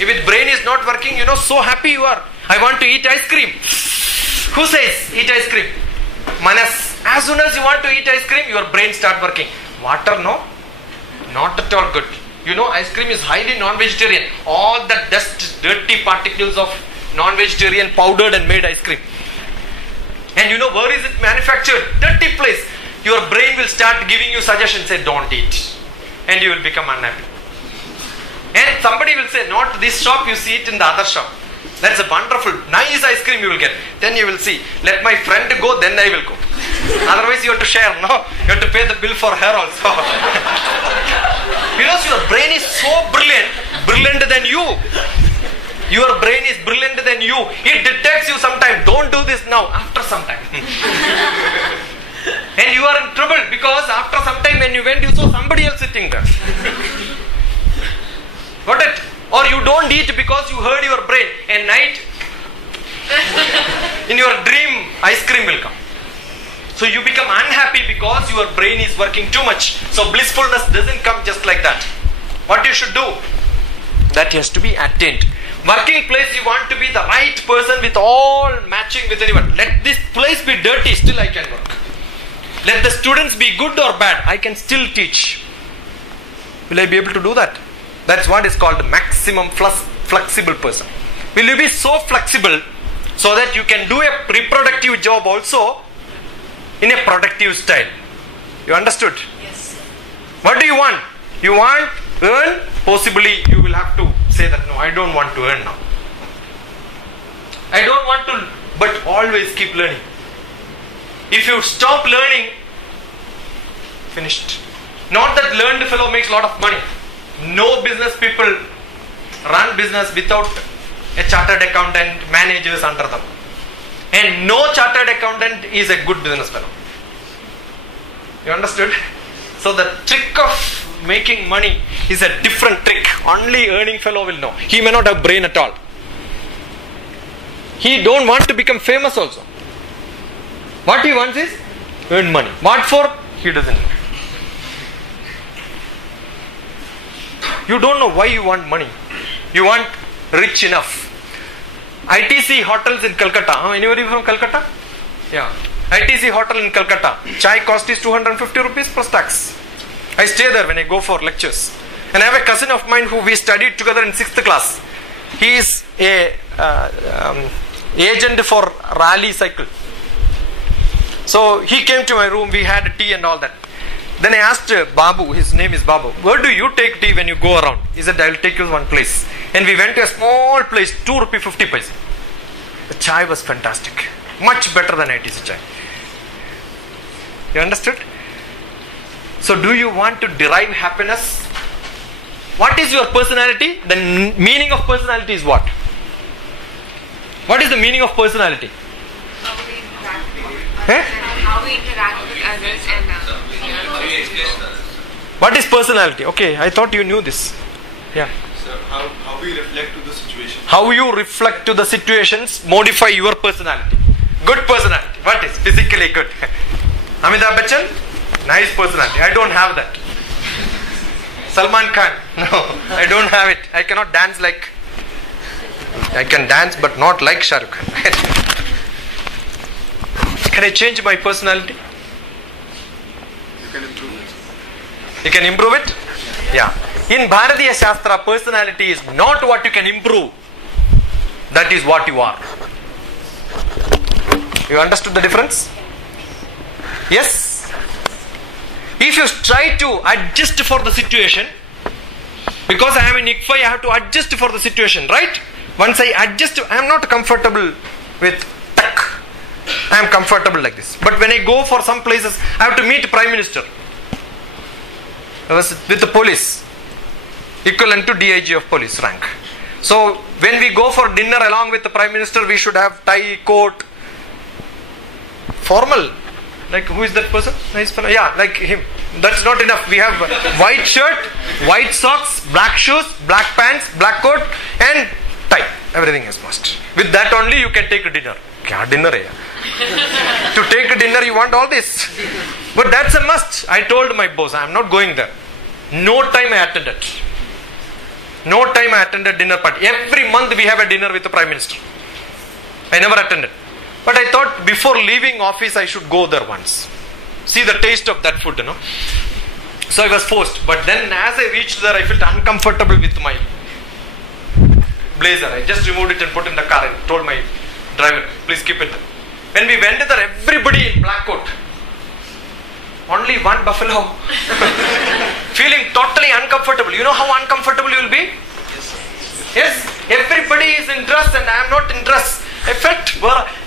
If its brain is not working, so happy you are. I want to eat ice cream. Who says eat ice cream? Manas. As soon as you want to eat ice cream, your brain start working. Water, no? Not at all good. Ice cream is highly non-vegetarian. All the dust, dirty particles of non-vegetarian powdered and made ice cream. And where is it manufactured? Dirty place. Your brain will start giving you suggestions, say don't eat. And you will become unhappy. And somebody will say, not this shop, you see it in the other shop. That's a wonderful, nice ice cream you will get. Then you will see, let my friend go, then I will go. Otherwise you have to share, no? You have to pay the bill for her also. Because your brain is so brilliant than you. Your brain is brilliant than you. It detects you sometime. Don't do this now, after some time. And you are in trouble because after some time when you went, you saw somebody else sitting there. Got it? Or you don't eat because you heard your brain. At night, in your dream, ice cream will come. So you become unhappy because your brain is working too much. So blissfulness doesn't come just like that. What you should do? That has to be attained. Working place, you want to be the right person with all matching with anyone. Let this place be dirty, still I can work. Let the students be good or bad, I can still teach. Will I be able to do that? That's what is called maximum flexible person. Will you be so flexible so that you can do a reproductive job also in a productive style? You understood? Yes. What do you want? You want earn? Possibly you will have to say that no, I don't want to earn now. I don't want to, but always keep learning. If you stop learning, finished. Not that learned fellow makes a lot of money. No business people run business without a chartered accountant, managers under them. And no chartered accountant is a good business fellow. You understood? So the trick of making money is a different trick. Only earning fellow will know. He may not have brain at all. He don't want to become famous also. What he wants is earn money. What for? He doesn't know. You don't know why you want money. You want rich enough. ITC hotels in Calcutta. Anybody from Calcutta? Yeah. ITC hotel in Calcutta. Chai cost is 250 rupees plus tax. I stay there when I go for lectures. And I have a cousin of mine who we studied together in 6th class. He is a agent for rally cycle. So he came to my room, we had tea and all that. Then I asked Babu, his name is Babu, where do you take tea when you go around? He said, I will take you to one place. And we went to a small place, 2 rupee 50 paise. The chai was fantastic. Much better than ITC chai. You understood? So do you want to derive happiness? What is your personality? The meaning of personality is what? What is the meaning of personality? How we interact with others and what is personality? Okay, I thought you knew this. Yeah. Sir, how we reflect to the situation. How you reflect to the situations modify your personality. Good personality. What is physically good? Amitabh Bachchan? Nice personality. I don't have that. Salman Khan? No, I don't have it. I cannot dance like. I can dance but not like Shah Rukh Khan. Can I change my personality? You can improve it. You can improve it? Yeah. In Bharatiya Shastra, personality is not what you can improve. That is what you are. You understood the difference? Yes? If you try to adjust for the situation, because I am in ICFAI, I have to adjust for the situation, right? Once I adjust, I am not comfortable with tech. I am comfortable like this. But when I go for some places, I have to meet Prime Minister. I was with the police, equivalent to DIG of police rank. So when we go for dinner along with the Prime Minister, we should have tie, coat, formal. Like who is that person? Nice fellow. Yeah, like him. That's not enough. We have white shirt, white socks, black shoes, black pants, black coat and tie. Everything is must. With that only you can take a dinner. Kya dinner hai? To take a dinner you want all this. But that's a must. I told my boss I am not going there. No time I attended. No time I attended dinner party. Every month we have a dinner with the Prime Minister. I never attended. But I thought before leaving office I should go there once. See the taste of that food, you know. So I was forced. But then as I reached there I felt uncomfortable with my blazer. I just removed it and put in the car and told my driver, please keep it there. When we went there, everybody in black coat. Only one buffalo. Feeling totally uncomfortable. You know how uncomfortable you will be? Yes. Everybody is in dress and I am not in dress. I felt,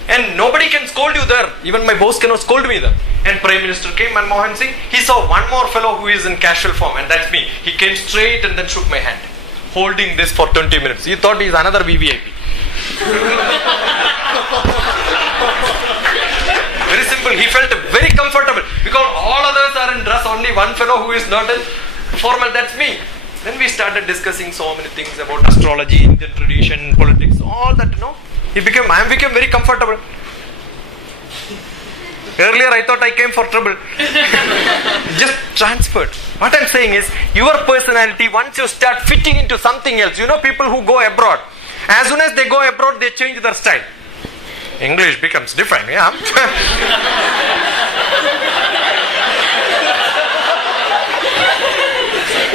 and nobody can scold you there. Even my boss cannot scold me there. And Prime Minister came, Manmohan Singh. He saw one more fellow who is in casual form, and that's me. He came straight and then shook my hand, holding this for 20 minutes. He thought he is another VVIP. Very simple. He felt very comfortable because all others are in dress. Only one fellow who is not in formal. That's me. Then we started discussing so many things about astrology, Indian tradition, politics, all that. You know, I became very comfortable. Earlier I thought I came for trouble. Just transferred. What I'm saying is, your personality, once you start fitting into something else, you know, people who go abroad, as soon as they go abroad, they change their style. English becomes different, yeah.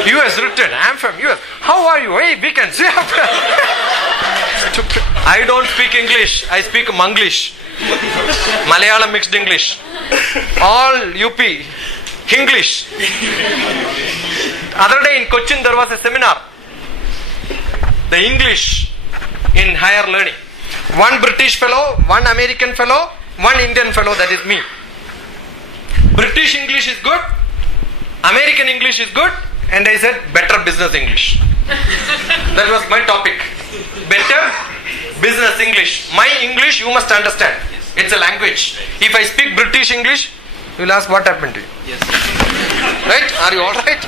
US written, I'm from US. How are you? Hey, weekends. Stupid. I don't speak English. I speak Manglish. Malayalam mixed English. All UP. English. Other day in Cochin there was a seminar. The English in higher learning. One British fellow, one American fellow, one Indian fellow, that is me. British English is good, American English is good, and I said better business English. That was my topic. Better business English. My English you must understand. It's a language. If I speak British English, you will ask what happened to you. Yes. Right? Are you alright?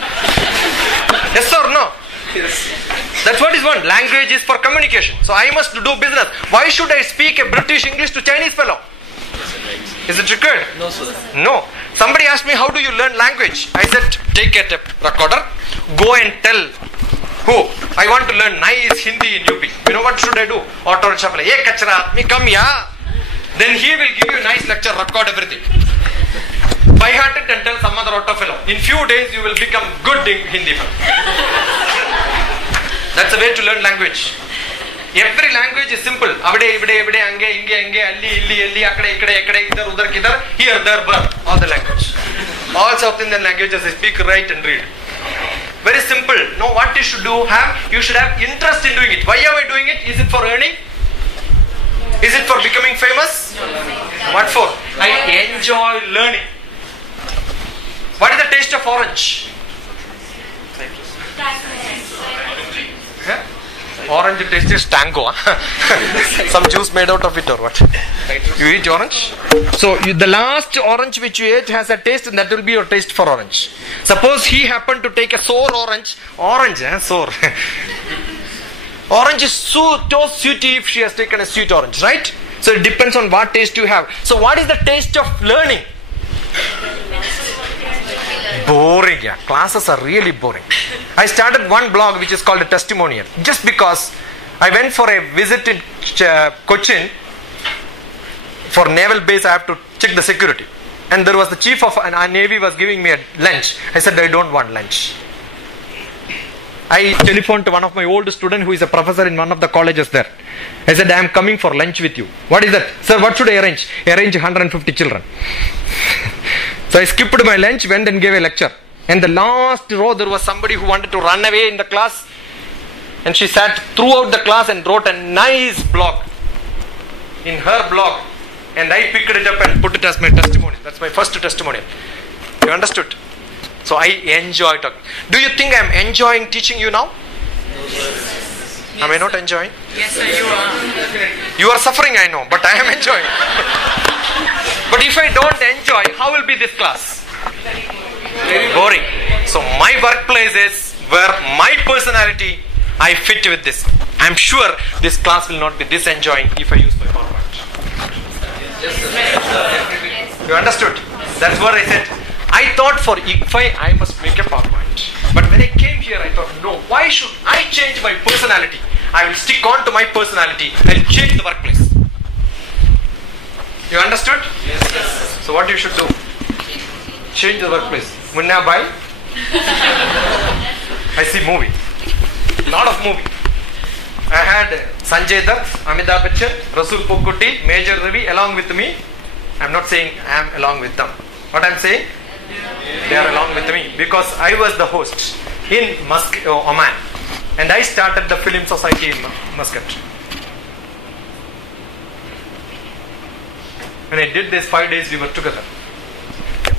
That's what is one. Language is for communication. So I must do business. Why should I speak a British English to Chinese fellow? Is it required? No, sir. No. Somebody asked me, how do you learn language? I said, take a tape recorder, go and tell who? I want to learn nice Hindi in UP. You know what should I do? Auto rickshaw, hey kachra, me come ya. Then he will give you a nice lecture, record everything. By heart it and tell some other auto fellow. In few days you will become good in Hindi fellow. That's the way to learn language. Every language is simple. Avade, ivade, ivade, ange, inge, ange, alli, illi, illi, akade, ikade, ikade, idhar, udhar, kidhar, here, there, bar. All the language. All South Indian languages I speak, write and read. Very simple. Know what you should do. You should have interest in doing it. Why am I doing it? Is it for earning? Is it for becoming famous? What for? I enjoy learning. What is the taste of orange? Yeah? Orange taste is tango. Some juice made out of it or what? You eat orange? So the last orange which you ate has a taste, and that will be your taste for orange. Suppose he happened to take a sour orange. Sour. Orange is so sweet if she has taken a sweet orange, right? So it depends on what taste you have. So what is the taste of learning? Boring, yeah. Classes are really boring. I started one blog which is called a testimonial. Just because I went for a visit in Cochin for naval base, I have to check the security. And there was the chief of an navy was giving me a lunch. I said, I don't want lunch. I telephoned to one of my old students who is a professor in one of the colleges there. I said, I am coming for lunch with you. What is that? Sir, what should I arrange? Arrange 150 children. So I skipped my lunch, went and gave a lecture. And the last row, there was somebody who wanted to run away in the class. And she sat throughout the class and wrote a nice blog in her blog. And I picked it up and put it as my testimony. That's my first testimonial. You understood? So I enjoy talking. Do you think I am enjoying teaching you now? Yes. Am I not enjoying? Yes, sir, you are. You are suffering, I know, but I am enjoying. But if I don't enjoy, how will be this class? Very boring. So my workplace is where my personality, I fit with this. I am sure this class will not be this enjoying if I use my PowerPoint. You understood? That's what I said. I thought for ICFAI I must make a PowerPoint. But when I came here, I thought, no, why should I change my personality? I will stick on to my personality. I will change the workplace. You understood? Yes. So what you should do? Change the workplace. Munna bhai? I see movie. Lot of movie. I had Sanjay Dutt, Amitabh Bachchan, Rasul Pokkutti, Major Ravi along with me. I am not saying I am along with them. What I am saying? They are along with me because I was the host in Oman, and I started the film society in Muscat. When I did this 5 days, we were together.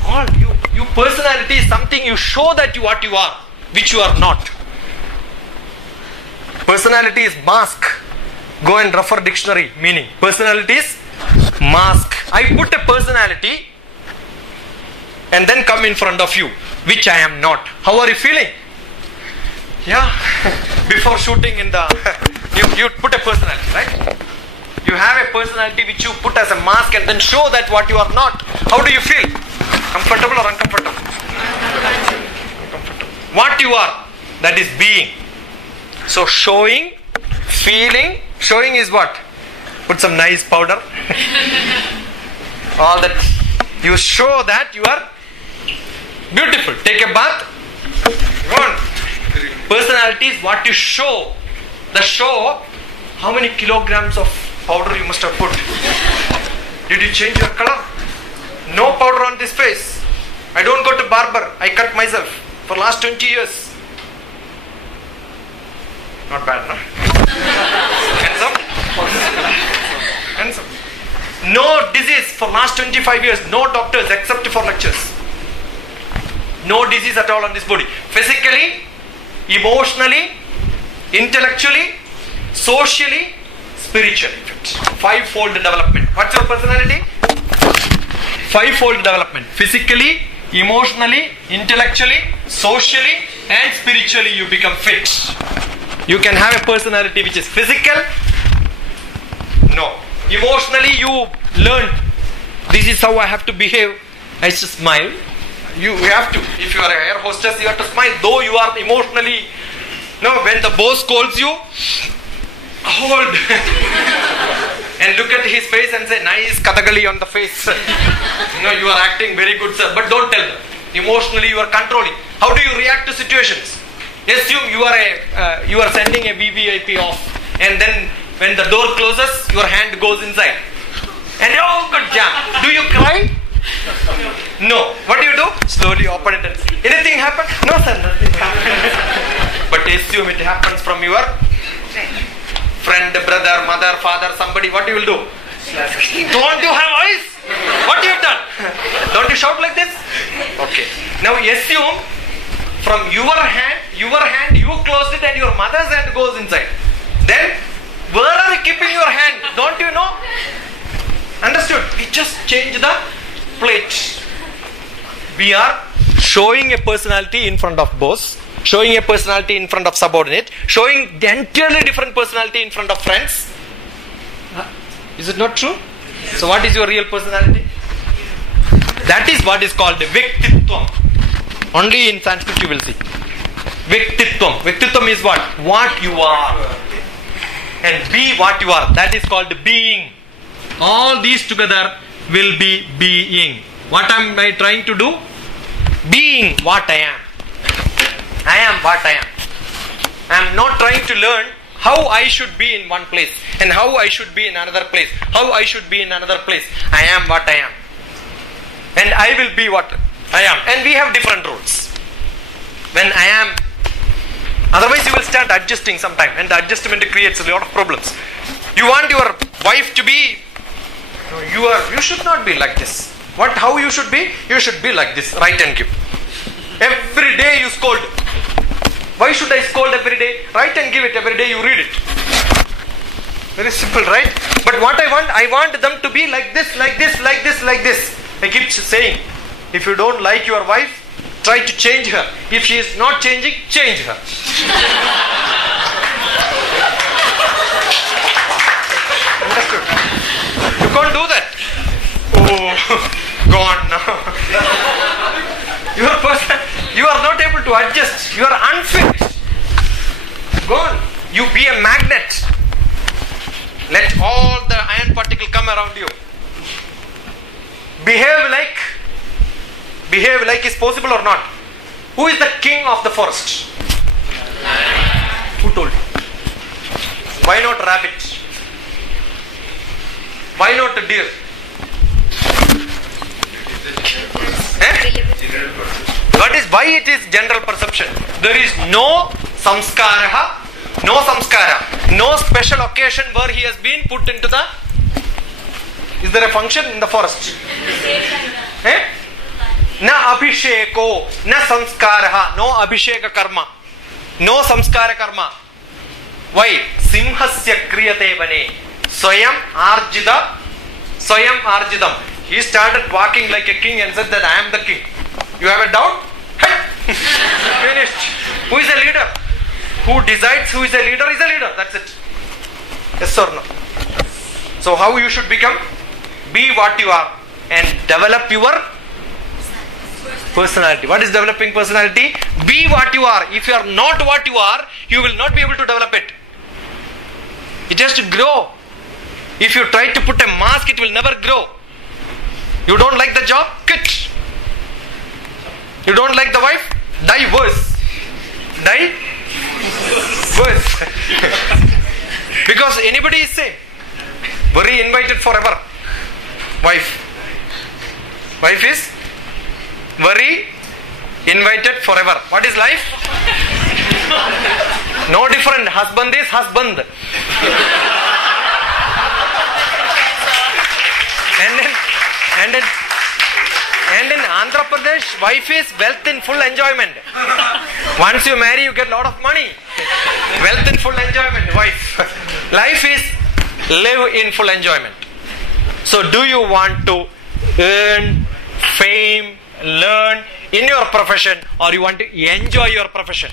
All you personality is something you show that you what you are, which you are not. Personality is mask. Go and refer dictionary meaning. Personality is mask. I put a personality and then come in front of you, which I am not. How are you feeling? Yeah. Before shooting in the you put a personality, right? You have a personality which you put as a mask and then show that what you are not. How do you feel? Comfortable or uncomfortable? Uncomfortable. What you are, that is being. So showing, feeling, showing is what? Put some nice powder. All that. You show that you are beautiful. Take a bath. Go on. Personality is what you show. The show, how many kilograms of powder you must have put? Did you change your color? No powder on this face. I don't go to barber. I cut myself for last 20 years. Not bad, no? Handsome? Handsome. No disease for last 25 years. No doctors except for lectures. No disease at all on this body. Physically, emotionally, intellectually, socially, spiritually. Five-fold development. What's your personality? Five-fold development. Physically, emotionally, intellectually, socially, and spiritually you become fit. You can have a personality which is physical. No. Emotionally you learn, this is how I have to behave. I just smile. You have to. If you are an air hostess, you have to smile. Though you are emotionally, no, when the boss calls you, hold and look at his face and say, nice Kathakali on the face. You are acting very good, sir. But don't tell them. Emotionally you are controlling. How do you react to situations? Assume you are sending a VVIP off, and then when the door closes, your hand goes inside. And oh, good jam. Do you cry? No. What do you do? Slowly open it and see. Anything happen? No, sir, nothing happened. But assume it happens from your friend, brother, mother, father, somebody. What you will do? Don't you have eyes? What you have done? Don't you shout like this? Okay. Now assume from your hand, you close it and your mother's hand goes inside. Then, where are you keeping your hand? Don't you know? Understood? We just change the plate. We are showing a personality in front of boss, showing a personality in front of subordinate, showing the entirely different personality in front of friends. Is it not true? So what is your real personality? That is what is called Viktitvam. Only in Sanskrit you will see. Viktitvam. Viktitvam is what? What you are. And be what you are. That is called being. All these together will be being. What am I trying to do? Being what I am. I am what I am. I am not trying to learn how I should be in one place and how I should be in another place. How I should be in another place. I am what I am. And I will be what I am. And we have different roles. When I am, otherwise you will start adjusting sometime, and the adjustment creates a lot of problems. You want your wife to be, you should not be like this. How you should be? You should be like this, right and give. Every day you scold. Why should I scold every day? Write and give it every day, you read it. Very simple, right? But what I want them to be like this, like this, like this, like this. I keep saying, if you don't like your wife, try to change her. If she is not changing, change her. Understood? You can't do that. Oh, gone now. You are not able to adjust. You are unfit. Gone. You be a magnet. Let all the iron particle come around you. Behave like is possible or not? Who is the king of the forest? Who told you? Why not rabbit? Why not a deer? Why it is general perception? There is no samskara, no special occasion where he has been put into the. Is there a function in the forest? Na abhisheko, na samskara, no abhisheka karma, no samskara karma. Why? Simhasya kriyate vane, swayam arjidam. He started walking like a king and said that I am the king. You have a doubt? Finished. Who is a leader? Who decides who is a leader is a leader. That's it. Yes or no? So how you should become? Be what you are and develop your personality. What is developing personality? Be what you are. If you are not what you are, you will not be able to develop it. It has to grow. If you try to put a mask, it will never grow. You don't like the job? Quit. You don't like the wife? Divorce. Divorce. Because anybody is same. Very invited forever. Wife is very invited forever. What is life? No different. Husband is husband. And in Andhra Pradesh, wife is wealth in full enjoyment. Once you marry, you get a lot of money. Wealth in full enjoyment, wife. Life is live in full enjoyment. So do you want to earn fame, learn, in your profession, or you want to enjoy your profession?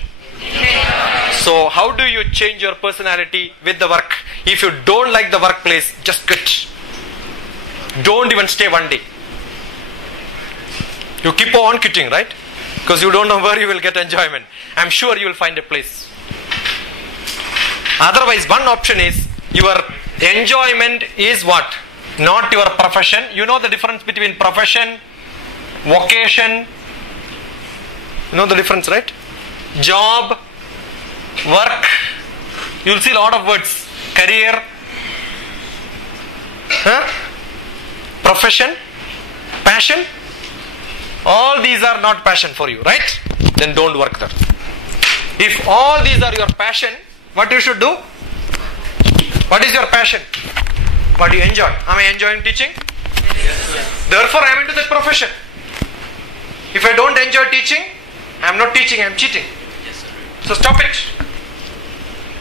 So how do you change your personality with the work? If you don't like the workplace, just quit. Don't even stay one day. You keep on quitting, right? Because you don't know where you will get enjoyment. I'm sure you will find a place. Otherwise, one option is your enjoyment is what? Not your profession. You know the difference between profession, vocation. You know the difference, right? Job, work. You'll see a lot of words. Career, profession, passion. All these are not passion for you, right? Then don't work there. If all these are your passion, what you should do? What is your passion? What do you enjoy? Am I enjoying teaching? Yes, therefore, I am into that profession. If I don't enjoy teaching, I am not teaching, I am cheating. Yes, so stop it.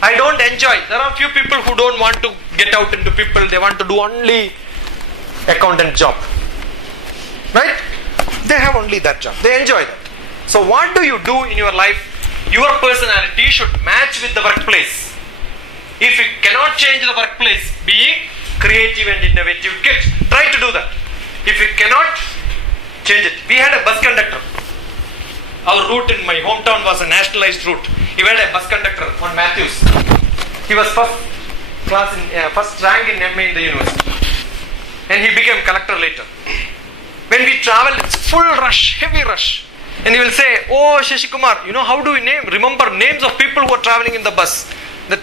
I don't enjoy. There are few people who don't want to get out into people. They want to do only accountant job. Right? They have only that job. They enjoy that. So what do you do in your life? Your personality should match with the workplace. If you cannot change the workplace, be creative and innovative. Try to do that. If you cannot, change it. We had a bus conductor. Our route in my hometown was a nationalized route. He had a bus conductor on Matthews. He was first rank in MBA in the university. And he became collector later. When we travel, it's full rush, heavy rush. And he will say, oh Shashi Kumar, you know, how do we remember names of people who are traveling in the bus? And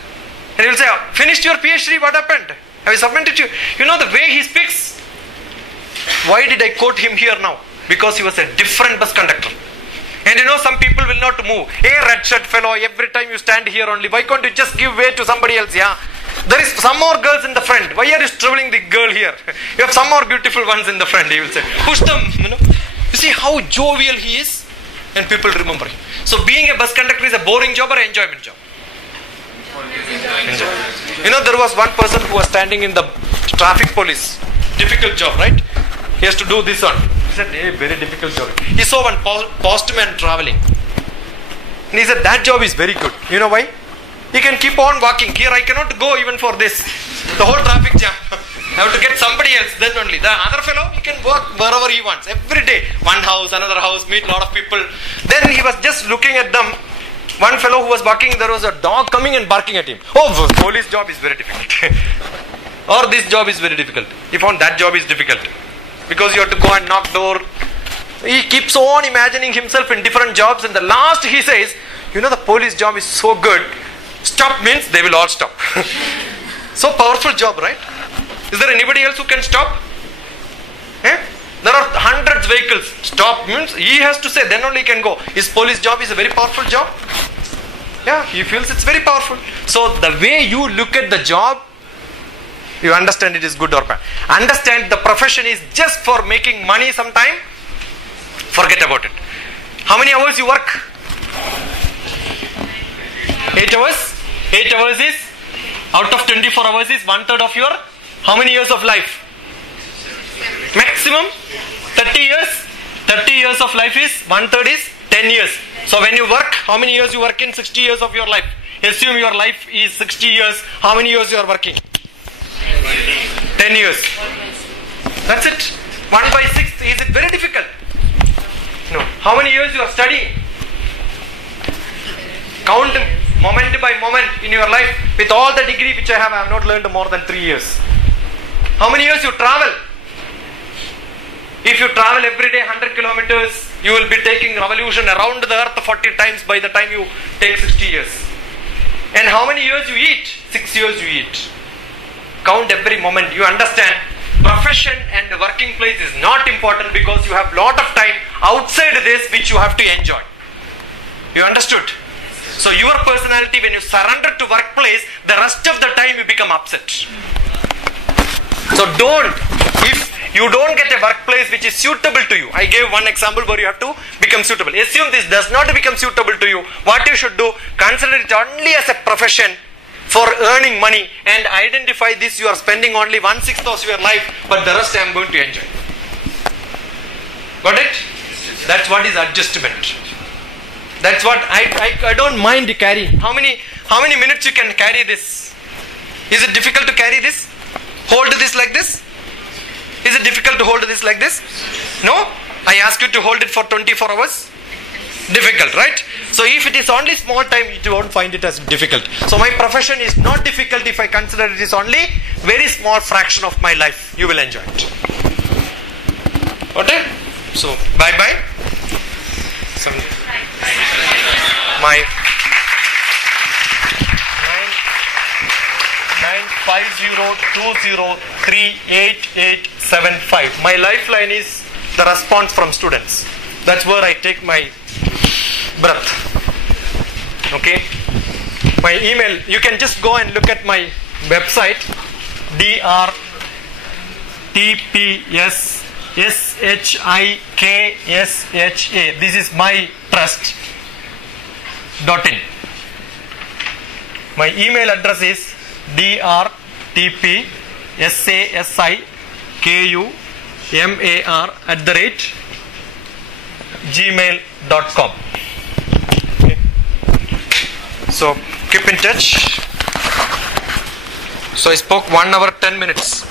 he will say, finished your PhD, what happened? Have you submitted you? You know the way he speaks? Why did I quote him here now? Because he was a different bus conductor. And you know, some people will not move. Hey, red shirt fellow, every time you stand here only, why can't you just give way to somebody else? Yeah. There is some more girls in the front. Why are you struggling the girl here? You have some more beautiful ones in the front, he will say. Push them. You see how jovial he is? And people remember him. So being a bus conductor is a boring job or an enjoyment job? Enjoy. You know, there was one person who was standing in the traffic police. Difficult job, right? He has to do this one. He said, hey, very difficult job. He saw one postman traveling. And he said, that job is very good. You know why? He can keep on walking. Here I cannot go even for this. The whole traffic jam. I have to get somebody else. Then only. The other fellow, he can work wherever he wants. Every day. One house, another house, meet a lot of people. Then he was just looking at them. One fellow who was walking, there was a dog coming and barking at him. Oh, police job is very difficult. Or this job is very difficult. He found that job is difficult. Because you have to go and knock door. He keeps on imagining himself in different jobs. And the last he says, you know, the police job is so good. Stop means they will all stop. So powerful job, right? Is there anybody else who can stop? There are hundreds of vehicles. Stop means he has to say, then only he can go. His police job is a very powerful job. Yeah, he feels it's very powerful. So the way you look at the job, you understand it is good or bad. Understand the profession is just for making money sometime. Forget about it. How many hours you work? 8 hours? 8 hours is, out of 24 hours is 1/3 of your, how many years of life? Maximum 30 years. 30 years of life is 1/3 is 10 years. So when you work, how many years you work in 60 years of your life? Assume your life is 60 years. How many years you are working? 10 years. That's it. 1/6. Is it very difficult? No. How many years you are studying? Count moment by moment in your life. With all the degree which I have not learned more than 3 years. How many years you travel? If you travel every day 100 kilometers, you will be taking revolution around the earth 40 times by the time you take 60 years. And how many years you eat? 6 years you eat. Count every moment. You understand, profession and the working place is not important because you have lot of time outside this which you have to enjoy. You understood? So your personality, when you surrender to workplace, the rest of the time you become upset. So if you don't get a workplace which is suitable to you, I gave one example where you have to become suitable. Assume this does not become suitable to you. What you should do, consider it only as a profession for earning money and identify this you are spending only 1/6 of your life, but the rest I am going to enjoy. Got it? That's what is adjustment. That's what I don't mind carrying. How many minutes you can carry this? Is it difficult to carry this? Hold this like this? Is it difficult to hold this like this? No? I ask you to hold it for 24 hours? Difficult, right? So if it is only small time, you won't find it as difficult. So my profession is not difficult if I consider it is only very small fraction of my life. You will enjoy it. Okay? So bye-bye. My 950203885. My lifeline is the response from students. That's where I take my breath. Okay? My email, you can just go and look at my website, DrTPS SHIKSHA. This is my trust.in. My email address is drtpsasikumar@gmail.com. Okay. So keep in touch. So I spoke 1 hour 10 minutes.